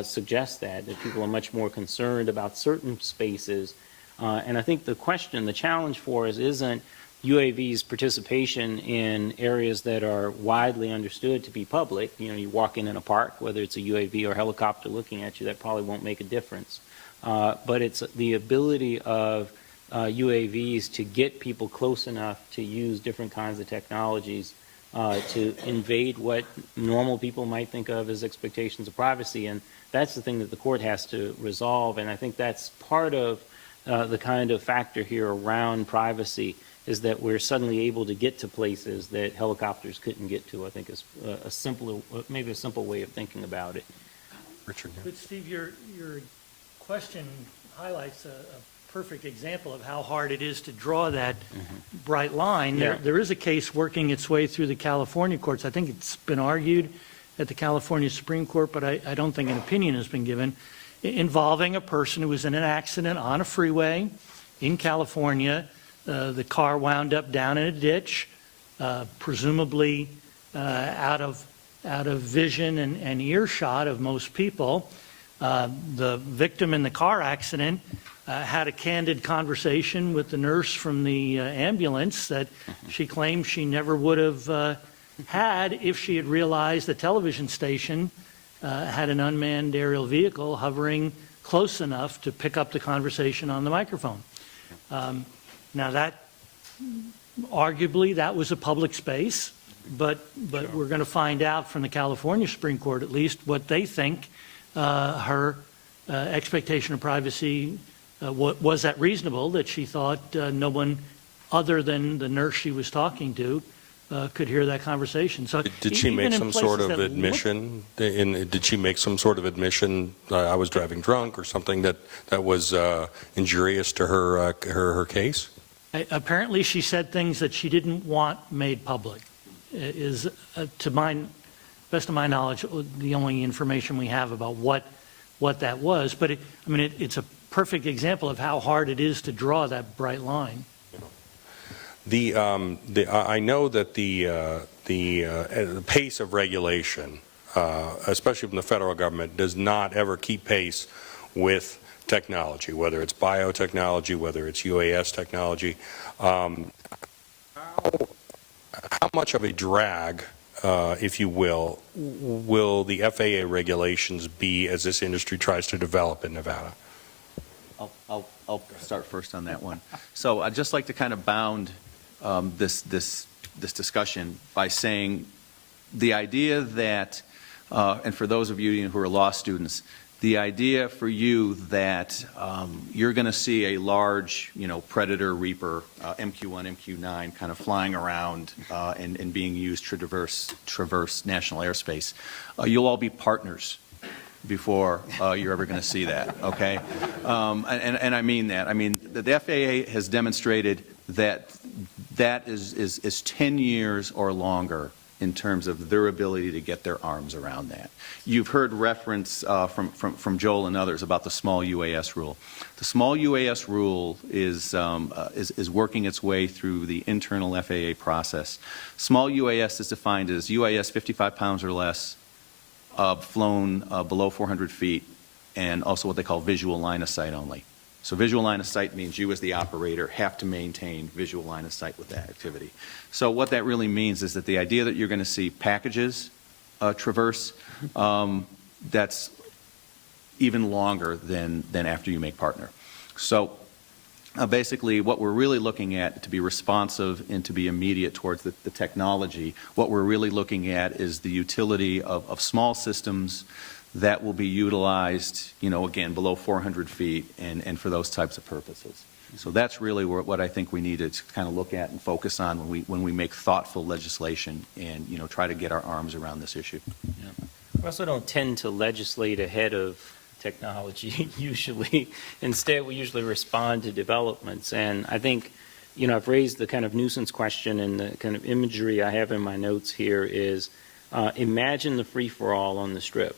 suggest that people are much more concerned about certain spaces. And I think the challenge for us isn't UAV's participation in areas that are widely understood to be public. You know, you walk in a park, whether it's a UAV or helicopter looking at you, that probably won't make a difference. But it's the ability of UAVs to get people close enough to use different kinds of technologies to invade what normal people might think of as expectations of privacy. And that's the thing that the court has to resolve. And I think that's part of the kind of factor here around privacy, is that we're suddenly able to get to places that helicopters couldn't get to. I think is maybe a simple way of thinking about it. Richard. But Steve, your question highlights a perfect example of how hard it is to draw that bright line. Yeah. There is a case working its way through the California courts. I think it's been argued at the California Supreme Court, but I don't think an opinion has been given, involving a person who was in an accident on a freeway in California. The car wound up down in a ditch, presumably out of vision and earshot of most people. The victim in the car accident had a candid conversation with the nurse from the ambulance that she claimed she never would have had if she had realized the television station had an unmanned aerial vehicle hovering close enough to pick up the conversation on the microphone. Now that, arguably, that was a public space, but we're going to find out from the California Supreme Court, at least, what they think her expectation of privacy, was that reasonable, that she thought no one other than the nurse she was talking to could hear that conversation. So Did she make even in some places sort of that look- admission? Did she make some sort of admission, I was driving drunk, or something that was injurious to her case? Apparently, she said things that she didn't want made public. Is, to best of my knowledge, the only information we have about what that was. But it's a perfect example of how hard it is to draw that bright line. I know that the pace of regulation, especially from the federal government, does not ever keep pace with technology, whether it's biotechnology, whether it's UAS technology. How much of a drag, if you will the FAA regulations be as this industry tries to develop in Nevada? I'll start first on that one. So I'd just like to kind of bound this discussion by saying the idea that, and for those of you who are law students, the idea for you that you're going to see a large, Predator, Reaper, MQ-1, MQ-9 kind of flying around and being used to traverse national airspace, you'll all be partners before you're ever going to see that, okay? And I mean that. I mean, the FAA has demonstrated that is 10 years or longer in terms of their ability to get their arms around that. You've heard reference from Joel and others about the small UAS rule. The small UAS rule is working its way through the internal FAA process. Small UAS is defined as UAS 55 pounds or less, flown below 400 feet, and also what they call visual line of sight only. So visual line of sight means you as the operator have to maintain visual line of sight with that activity. So what that really means is that the idea that you're going to see packages traverse, that's even longer than after you make partner. So basically what we're really looking at, to be responsive and to be immediate towards the technology, what we're really looking at is the utility of small systems that will be utilized, again, below 400 feet and for those types of purposes. So that's really what I think we need to kind of look at and focus on when we make thoughtful legislation and, try to get our arms around this issue. Yeah. We also don't tend to legislate ahead of technology, usually. Instead, we usually respond to developments. And I think I've raised the kind of nuisance question, and the kind of imagery I have in my notes here is, imagine the free-for-all on the Strip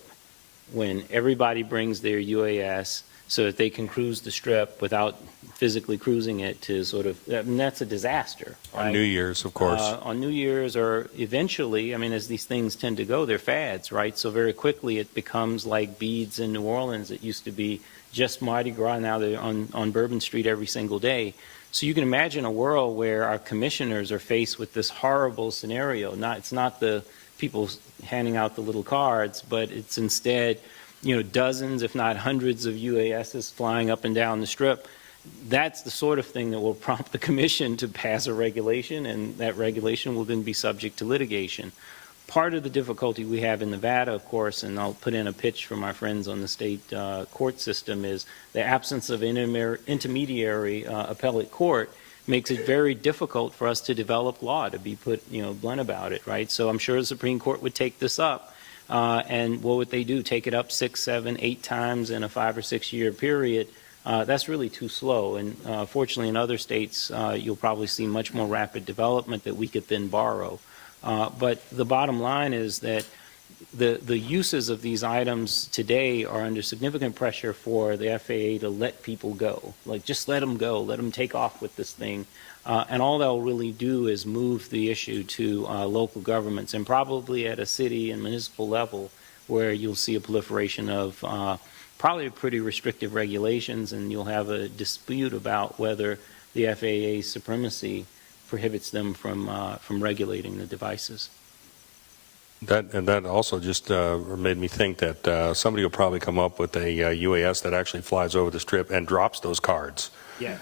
when everybody brings their UAS so that they can cruise the Strip without physically cruising it to sort of, I mean, that's a disaster. On right? New Year's, of course. On New Year's, or eventually, I mean, as these things tend to go, they're fads, right? So very quickly it becomes like beads in New Orleans. It used to be just Mardi Gras. Now they're on Bourbon Street every single day. So you can imagine a world where our commissioners are faced with this horrible scenario. It's not the people handing out the little cards, but it's instead, dozens, if not hundreds of UASs flying up and down the Strip. That's the sort of thing that will prompt the commission to pass a regulation, and that regulation will then be subject to litigation. Part of the difficulty we have in Nevada, of course, and I'll put in a pitch for my friends on the state court system, is the absence of an intermediary appellate court makes it very difficult for us to develop law, to be put, blunt about it, right? So I'm sure the Supreme Court would take this up, and what would they do? Take it up 6, 7, 8 times in a 5 or 6 year period? That's really too slow, and fortunately in other states you'll probably see much more rapid development that we could then borrow. But the bottom line is that the uses of these items today are under significant pressure for the FAA to let people go. Like, just let them go, let them take off with this thing. And all they'll really do is move the issue to local governments, and probably at a city and municipal level, where you'll see a proliferation of probably pretty restrictive regulations, and you'll have a dispute about whether the FAA's supremacy prohibits them from regulating the devices. That also just made me think that somebody will probably come up with a UAS that actually flies over the Strip and drops those cards Yes.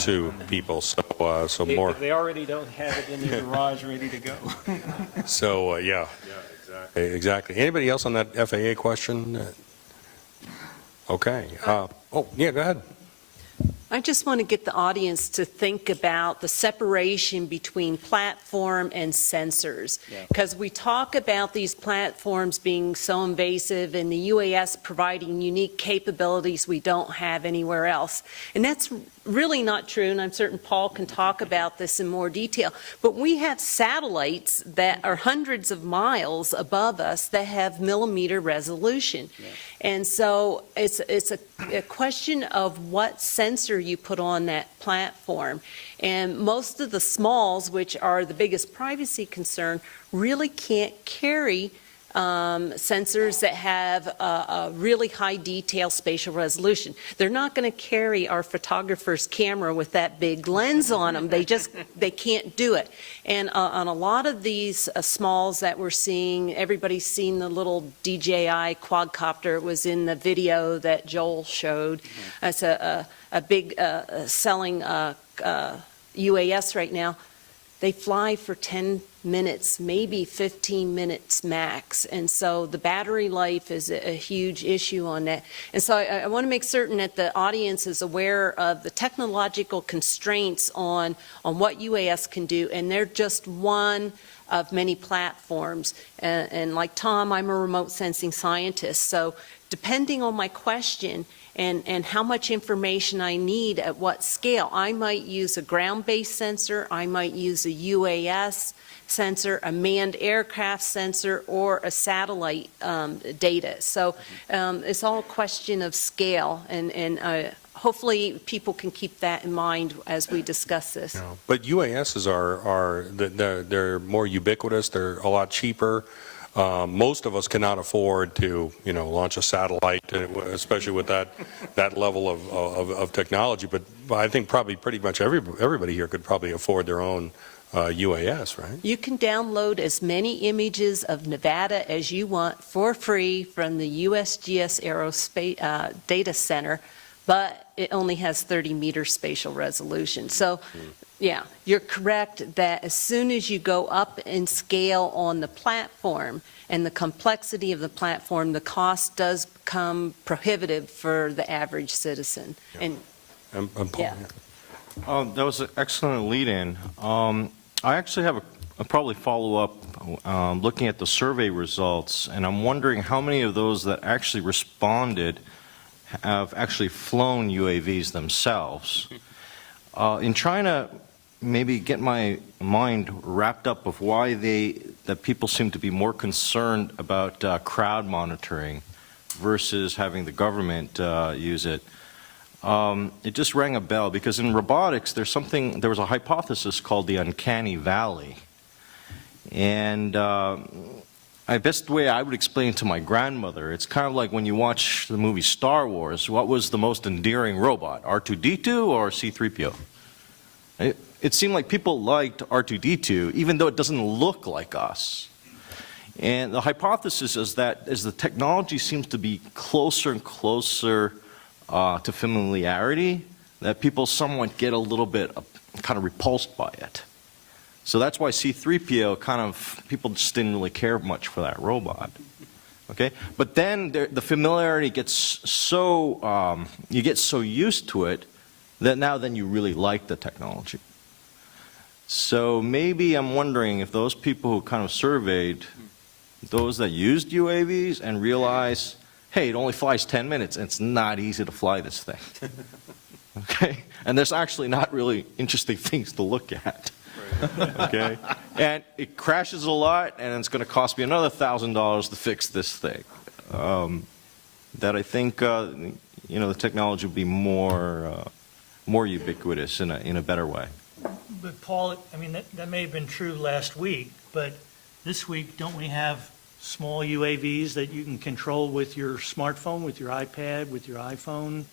to people. So more. They already don't have it in their garage ready to go. So yeah. Exactly. Anybody else on that FAA question? Okay. Yeah, go ahead. I just want to get the audience to think about the separation between platform and sensors. Because we talk about these platforms being so invasive and the UAS providing unique capabilities we don't have anywhere else. And that's really not true, and I'm certain Paul can talk about this in more detail. But we have satellites that are hundreds of miles above us that have millimeter resolution. And so it's a question of what sensor you put on that platform. And most of the smalls, which are the biggest privacy concern, really can't carry sensors that have a really high detail spatial resolution. They're not going to carry our photographer's camera with that big lens on them. They can't do it. And on a lot of these smalls that we're seeing, everybody's seen the little DJI quadcopter. It was in the video that Joel showed. It's a big selling UAS right now. They fly for 10 minutes, maybe 15 minutes max. And so the battery life is a huge issue on that. And so I want to make certain that the audience is aware of the technological constraints on what UAS can do. And they're just one of many platforms. And like Tom, I'm a remote sensing scientist. So depending on my question, and how much information I need at what scale. I might use a ground-based sensor, I might use a UAS sensor, a manned aircraft sensor, or a satellite data. So it's all a question of scale, and hopefully people can keep that in mind as we discuss this. But UASs they're more ubiquitous, they're a lot cheaper. Most of us cannot afford to, launch a satellite, especially with that level of technology. But I think probably pretty much everybody here could probably afford their own UAS, right? You can download as many images of Nevada as you want for free from the USGS Aerospace Data Center, but it only has 30-meter spatial resolution. So, yeah, you're correct that as soon as you go up in scale on the platform and the complexity of the platform, the cost does become prohibitive for the average citizen. Yeah. And Paul, yeah. That was an excellent lead-in. I actually have a probably follow-up looking at the survey results, and I'm wondering how many of those that actually responded have actually flown UAVs themselves. In trying to maybe get my mind wrapped up of why that people seem to be more concerned about crowd monitoring versus having the government use it, it just rang a bell, because in robotics there was a hypothesis called the uncanny valley. And the best way I would explain it to my grandmother, it's kind of like when you watch the movie Star Wars, what was the most endearing robot, R2-D2 or C-3PO? It seemed like people liked R2-D2, even though it doesn't look like us. And the hypothesis is that as the technology seems to be closer and closer to familiarity, that people somewhat get a little bit kind of repulsed by it. So that's why C-3PO people just didn't really care much for that robot. Okay? But then the familiarity gets so, you get so used to it that now then you really like the technology. So maybe I'm wondering if those people who kind of surveyed those that used UAVs and realized, hey, it only flies 10 minutes, and it's not easy to fly this thing. Okay? And there's actually not really interesting things to look at. Okay? And it crashes a lot, and it's going to cost me another $1,000 to fix this thing. That I think, the technology will be more ubiquitous in a better way. But Paul, I mean, that may have been true last week, but this week, don't we have small UAVs that you can control with your smartphone, with your iPad, with your iPhone,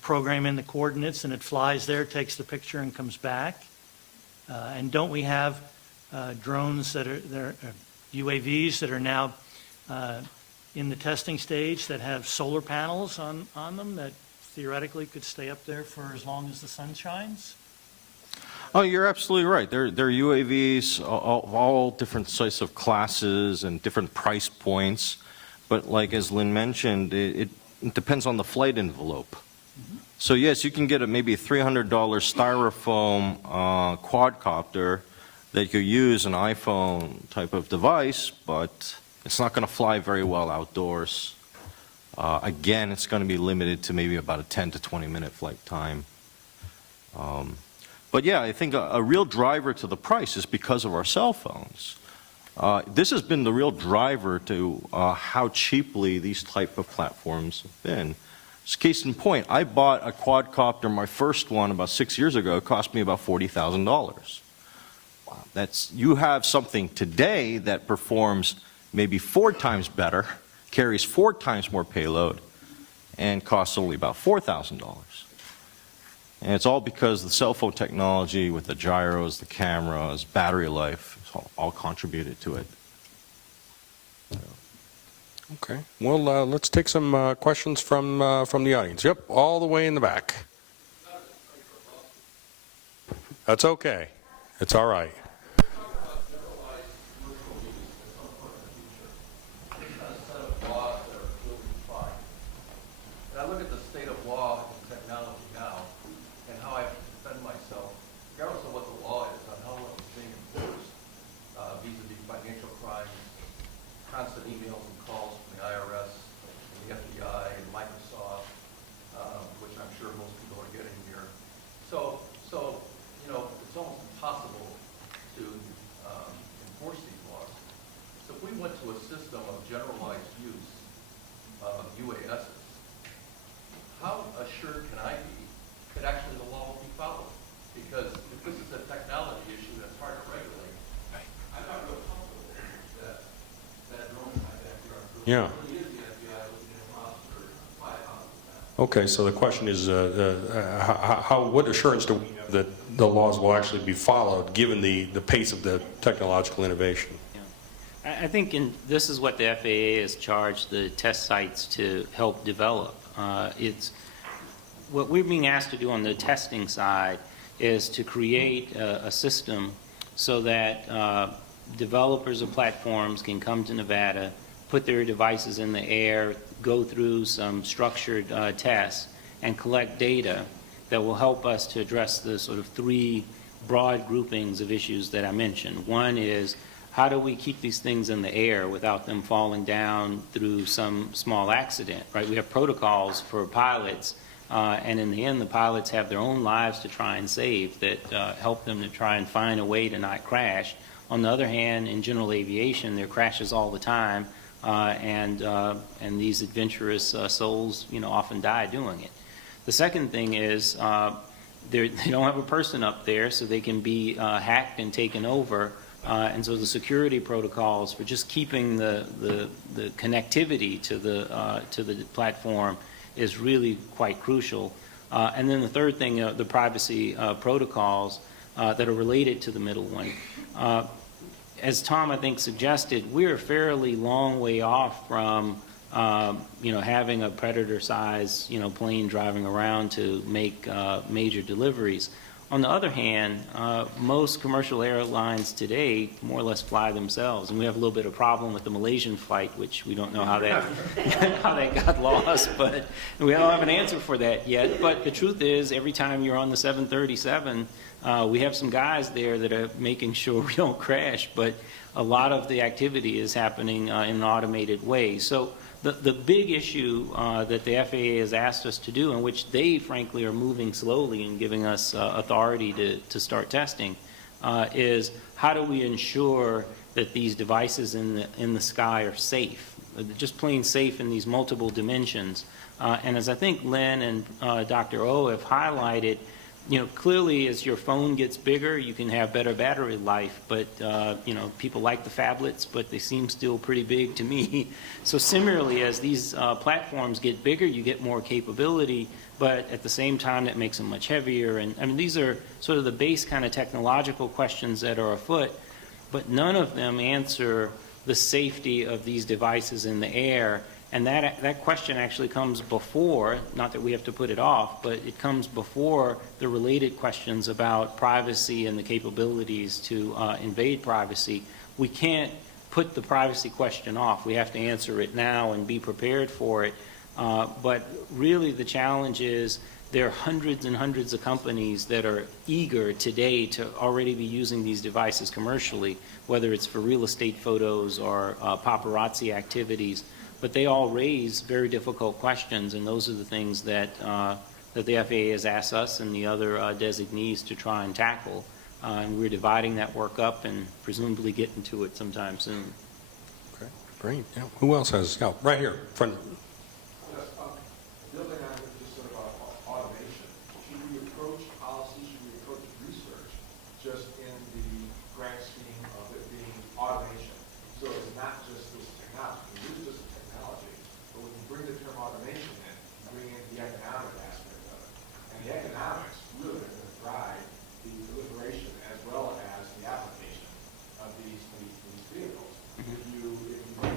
program in the coordinates, and it flies there, takes the picture, and comes back? And don't we have drones that are UAVs that are now in the testing stage that have solar panels on them that theoretically could stay up there for as long as the sun shines? Oh, you're absolutely right. They're UAVs, all different types of classes and different price points. But like as Lynn mentioned, it depends on the flight envelope. Mm-hmm. So yes, you can get maybe a $300 styrofoam quadcopter that you use an iPhone type of device, but it's not going to fly very well outdoors. Again, it's going to be limited to maybe about a 10 to 20 minute flight time. But yeah, I think a real driver to the price is because of our cell phones. This has been the real driver to how cheaply these type of platforms have been. Just case in point, I bought a quadcopter, my first one, about 6 years ago. It cost me about $40,000. You have something today that performs maybe 4 times better, carries 4 times more payload, and costs only about $4,000. And it's all because the cell phone technology with the gyros, the cameras, battery life, all contributed to it. Okay. Well, let's take some questions from the audience. Yep, all the way in the back. That's okay. It's all right. I look at the state of law and technology now, and how I have to defend myself, regardless of what the law is, on how it's being enforced, vis-a-vis financial crimes, constant emails and calls from the IRS, and the FBI, and Microsoft, which I'm sure most people are getting here. So it's almost impossible to enforce these laws. So if we went to a system of generalized use of UASs, how assured can I be that actually the law will be followed? Because if this is a technology issue that's hard to regulate, I'm not real comfortable that drone might actually are. Yeah. It really is the FBI looking at a monster 5 pounds. Okay, so the question is, what assurance do we have that the laws will actually be followed, given the pace of the technological innovation? I think this is what the FAA has charged the test sites to help develop. It's what we're being asked to do on the testing side is to create a system so that developers of platforms can come to Nevada, put their devices in the air, go through some structured tests, and collect data that will help us to address the sort of 3 broad groupings of issues that I mentioned. One is, how do we keep these things in the air without them falling down through some small accident, right? We have protocols for pilots And in the end, the pilots have their own lives to try and save that help them to try and find a way to not crash. On the other hand, in general aviation, there are crashes all the time, and these adventurous souls, often die doing it. The second thing is they don't have a person up there, so they can be hacked and taken over. And so the security protocols for just keeping the connectivity to the platform is really quite crucial. And then the third thing, the privacy protocols that are related to the middle one. As Tom, I think, suggested, we're a fairly long way off from having a Predator-size plane driving around to make major deliveries. On the other hand, most commercial airlines today more or less fly themselves, and we have a little bit of problem with the Malaysian flight, which we don't know how that how that got lost, but we don't have an answer for that yet. But the truth is, every time you're on the 737, we have some guys there that are making sure we don't crash, but a lot of the activity is happening in an automated way. So the big issue that the FAA has asked us to do, and which they frankly are moving slowly and giving us authority to start testing, is how do we ensure that these devices in the sky are safe, just plain safe in these multiple dimensions. And as I think Lynn and Dr. O have highlighted, clearly as your phone gets bigger, you can have better battery life, but, people like the phablets, but they seem still pretty big to me. So similarly, as these platforms get bigger, you get more capability, but at the same time, that makes them much heavier. And I mean, these are sort of the base kind of technological questions that are afoot, but none of them answer the safety of these devices in the air. And that question actually comes before, not that we have to put it off, but it comes before the related questions about privacy and the capabilities to invade privacy. We can't put the privacy question off. We have to answer it now and be prepared for it. But really the challenge is there are hundreds and hundreds of companies that are eager today to already be using these devices commercially, whether it's for real estate photos or paparazzi activities. But they all raise very difficult questions, and those are the things that the FAA has asked us and the other designees to try and tackle. And we're dividing that work up and presumably getting to it sometime soon. Okay, great. Yeah. Who else has? Yeah, right here, front. Building on just sort of automation, should we approach policy, should we approach research just in the grand scheme of it being automation? So it's not just this technology. It is just technology, but when you bring the term automation in, you bring in the economic aspect of it. And the economics really are going to drive the deliberation as well as the application of these vehicles. If you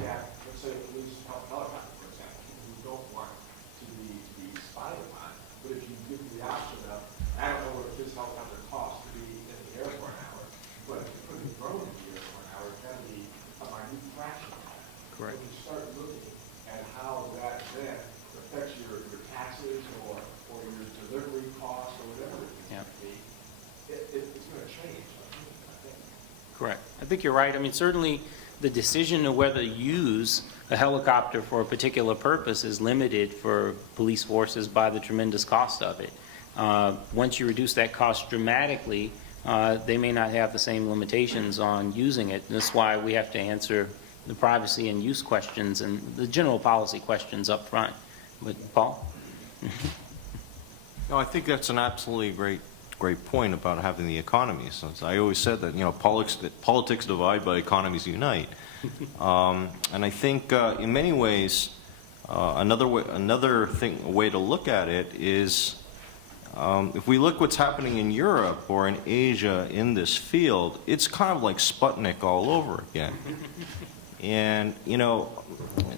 have, let's say, a police helicopter, for example, people who don't want to be spied upon, but if you give the option of, I don't know what this helicopter costs to be in the air for an hour, but if you put a drone in the air for an hour, it's going to be a minute fraction of that. Correct. When you start looking at how that then affects your taxes or your delivery costs or whatever it Yeah. may be, it's going to change, I think. Correct. I think you're right. I mean, certainly the decision of whether to use a helicopter for a particular purpose is limited for police forces by the tremendous cost of it. Once you reduce that cost dramatically, they may not have the same limitations on using it. And that's why we have to answer the privacy and use questions and the general policy questions up front. But Paul? No, I think that's an absolutely great point about having the economy. So I always said that politics divide, but economies unite. And I think in many ways, another way to look at it is if we look what's happening in Europe or in Asia in this field, it's kind of like Sputnik all over again. And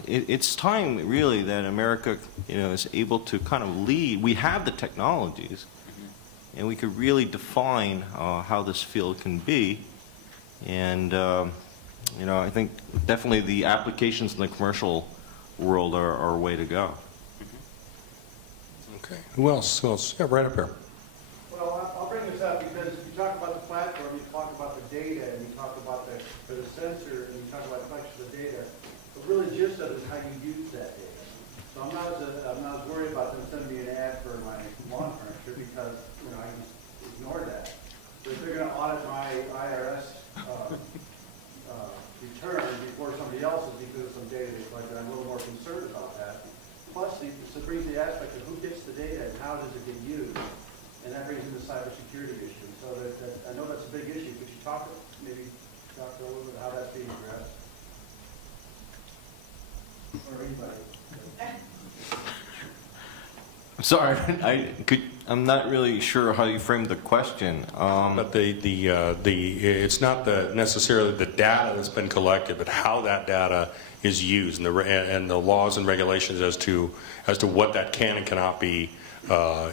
it's time really that America is able to kind of lead. We have the technologies, and we could really define how this field can be. And I think definitely the applications in the commercial world are a way to go. Okay. Who else? Who else? Yeah, right up here. Well, I'll bring this up because you talk about the platform, you talk about the data, and you talk about the sensor, and you talk about collection of data. The really gist of it is how you use that data. So I'm not as worried about them sending me an ad for my lawn furniture because, I can just ignore that. But if they're gonna audit my IRS, return before somebody else's because of some data they collected, I'm a little more concerned about that. Plus, this brings the aspect of who gets the data and how does it get used? And that brings in the cybersecurity issue. So I know that's a big issue. Could you maybe talk a little bit how that's being addressed? Or anybody? I'm sorry, I'm not really sure how you framed the question. But it's not necessarily the data that's been collected, but how that data is used, and the laws and regulations as to what that can and cannot be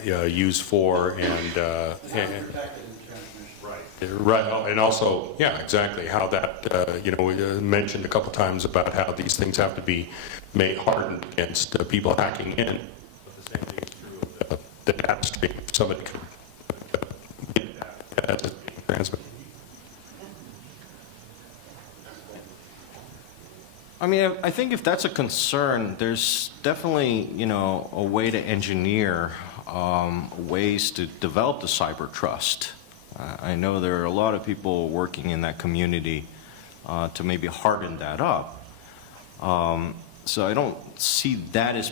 used for, right, and also, yeah, exactly how that we mentioned a couple times about how these things have to be made hardened against people hacking in. But the same thing is true of the data stream. Somebody can get that as being transmitted. I mean, I think if that's a concern, there's definitely, a way to engineer ways to develop the cyber trust. I know there are a lot of people working in that community to maybe harden that up. So I don't see that as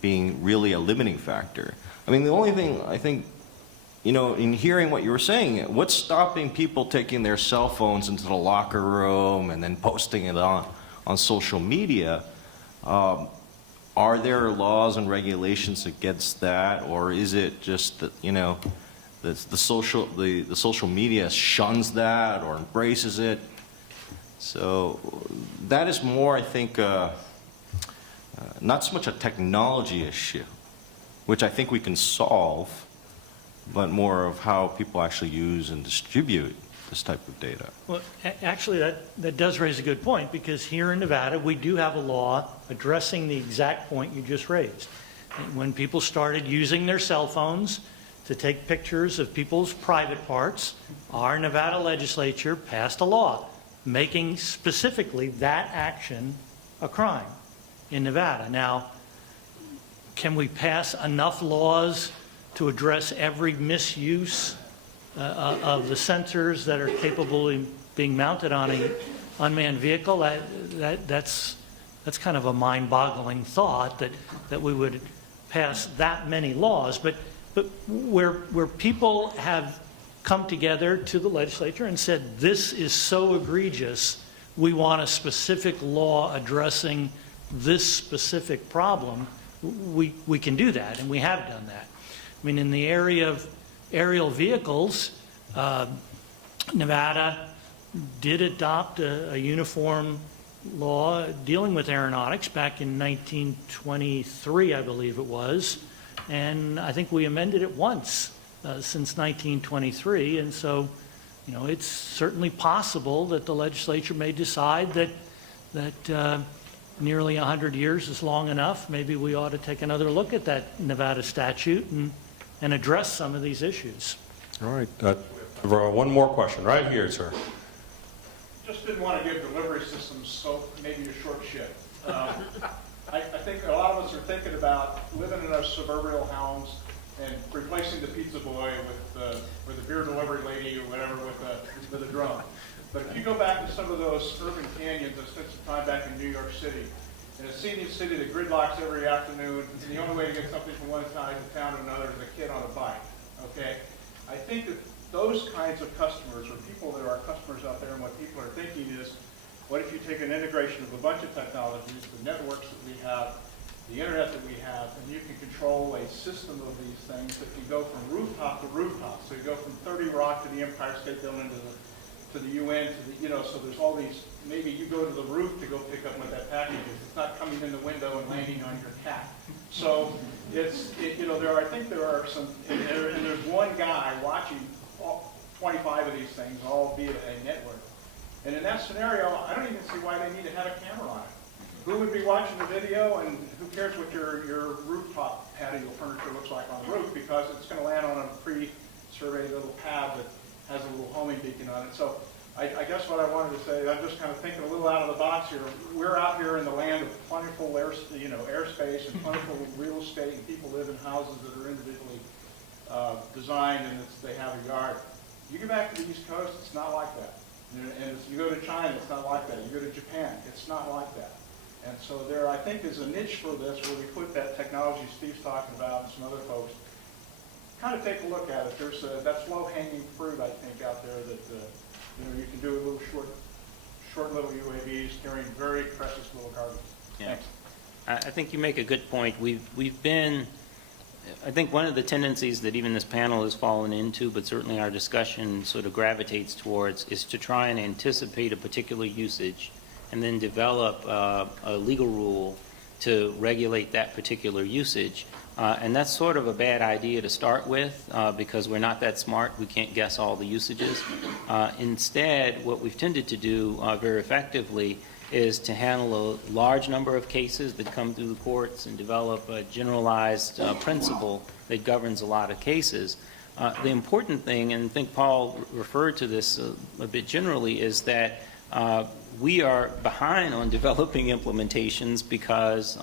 being really a limiting factor. I mean, the only thing I think, in hearing what you were saying, what's stopping people taking their cell phones into the locker room and then posting it on social media? Are there laws and regulations against that, or is it just that the social media shuns that or embraces it? So that is more, I think, not so much a technology issue, which I think we can solve, but more of how people actually use and distribute this type of data. Well, actually, that does raise a good point, because here in Nevada, we do have a law addressing the exact point you just raised. When people started using their cell phones to take pictures of people's private parts, our Nevada legislature passed a law making specifically that action a crime in Nevada. Now, can we pass enough laws to address every misuse of the sensors that are capable of being mounted on an unmanned vehicle? That's kind of a mind-boggling thought that we would pass that many laws. But where people have come together to the legislature and said, this is so egregious, we want a specific law addressing this specific problem, we can do that, and we have done that. I mean, in the area of aerial vehicles, Nevada did adopt a uniform law dealing with aeronautics back in 1923, I believe it was, and I think we amended it once since 1923, and so, it's certainly possible that the legislature may decide that nearly 100 years is long enough. Maybe we ought to take another look at that Nevada statute and address some of these issues. All right. One more question right here, sir. Just didn't want to give delivery systems maybe a short shift. I think a lot of us are thinking about living in our suburban homes and replacing the pizza boy with the beer delivery lady or whatever with a drone. But if you go back to some of those urban canyons, I spent some time back in New York City, in a city that gridlocks every afternoon, and the only way to get something from one side of town to another is a kid on a bike, okay? I think that those kinds of customers, or people that are customers out there, and what people are thinking is, what if you take an integration of a bunch of technologies, the networks that we have, the internet that we have, and you can control a system of these things that can go from rooftop to rooftop. So you go from 30 Rock to the Empire State Building to the UN, so there's all these, maybe you go to the roof to go pick up what that package is. It's not coming in the window and landing on your cat. So I think there are some, and there's one guy watching 25 of these things, all via a network. And in that scenario, I don't even see why they need to have a camera on it. Who would be watching the video, and who cares what your rooftop patio furniture looks like on the roof, because it's going to land on a pre-surveyed little pad that has a little homing beacon on it. So I guess what I wanted to say, I'm just kind of thinking a little out of the box here. We're out here in the land of plentiful airspace and plentiful real estate, and people live in houses that are individually designed, and they have a yard. You go back to the East Coast, it's not like that. And you go to China, it's not like that. You go to Japan, it's not like that. And so there, I think, is a niche for this where we put that technology Steve's talking about and some other folks. Kind of take a look at it. That's low-hanging fruit, I think, out there that you can do a little short little UAVs carrying very precious little cargo. Yeah. Thanks. I think you make a good point. We've been, I think one of the tendencies that even this panel has fallen into, but certainly our discussion sort of gravitates towards, is to try and anticipate a particular usage and then develop a legal rule to regulate that particular usage. And that's sort of a bad idea to start with because we're not that smart. We can't guess all the usages. Instead, what we've tended to do very effectively is to handle a large number of cases that come through the courts and develop a generalized principle that governs a lot of cases. The important thing, and I think Paul referred to this a bit generally, is that we are behind on developing implementations because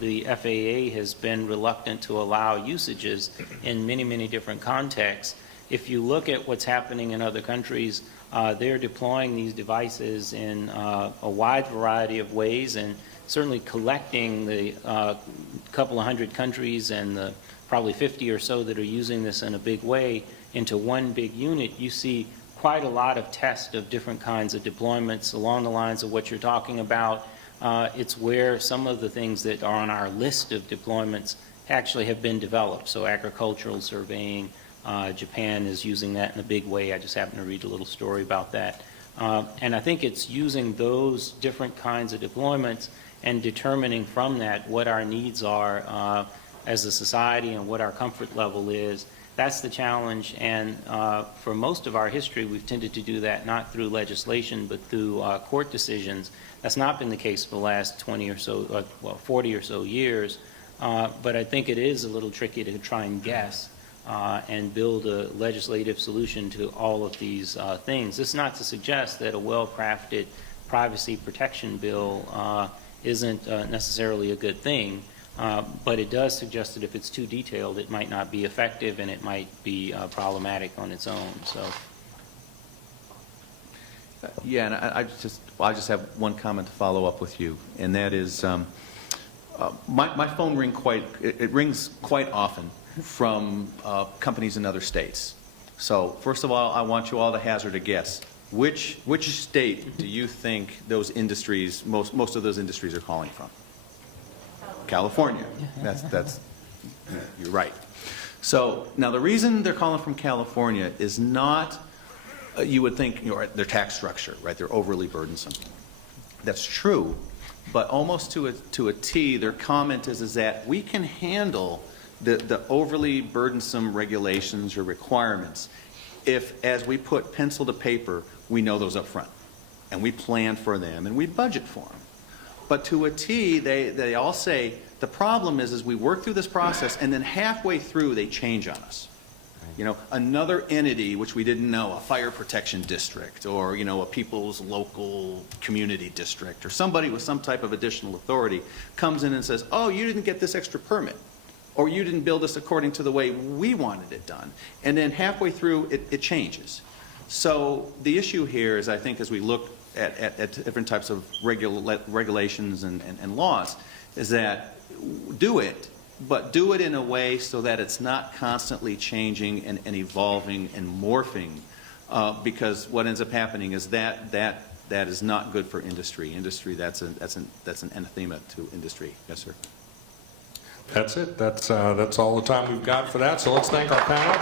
the FAA has been reluctant to allow usages in many, many different contexts. If you look at what's happening in other countries, they're deploying these devices in a wide variety of ways, and certainly collecting the couple of hundred countries and the probably 50 or so that are using this in a big way into one big unit. You see quite a lot of tests of different kinds of deployments along the lines of what you're talking about. It's where some of the things that are on our list of deployments actually have been developed. So agricultural surveying, Japan is using that in a big way. I just happened to read a little story about that. And I think it's using those different kinds of deployments and determining from that what our needs are as a society and what our comfort level is. That's the challenge, and for most of our history, we've tended to do that not through legislation, but through court decisions. That's not been the case for the last 20 or so, 40 or so years, but I think it is a little tricky to try and guess and build a legislative solution to all of these things. This is not to suggest that a well-crafted privacy protection bill isn't necessarily a good thing. But it does suggest that if it's too detailed, it might not be effective and it might be problematic on its own. So, Yeah, and I just have one comment to follow up with you, and that is my phone rings quite often from companies in other states. So first of all, I want you all to hazard a guess. Which state do you think those industries, most of those industries are calling from? California. That's you're right. So now the reason they're calling from California is not you would think their tax structure, right? They're overly burdensome. That's true, but almost to a T, their comment is that we can handle the overly burdensome regulations or requirements if, as we put pencil to paper, we know those up front and we plan for them and we budget for them. But to a T, they all say, the problem is we work through this process and then halfway through they change on us. Another entity which we didn't know, a fire protection district or, a people's local community district or somebody with some type of additional authority comes in and says, oh, you didn't get this extra permit or you didn't build this according to the way we wanted it done. And then halfway through it changes. So the issue here is, I think, as we look at different types of regulations and laws, is that do it, but do it in a way so that it's not constantly changing and evolving and morphing, because what ends up happening is that is not good for industry. Industry, that's an anathema to industry. Yes, sir. That's it. That's all the time we've got for that. So let's thank our panel.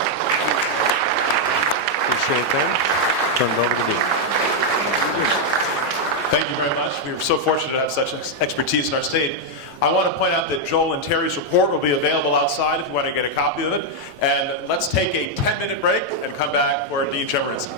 Appreciate that. Turn it over to Dean. Thank you very much. We were so fortunate to have such expertise in our state. I want to point out that Joel and Terry's report will be available outside if you want to get a copy of it. And let's take a 10-minute break and come back for Dean Chemerinsky.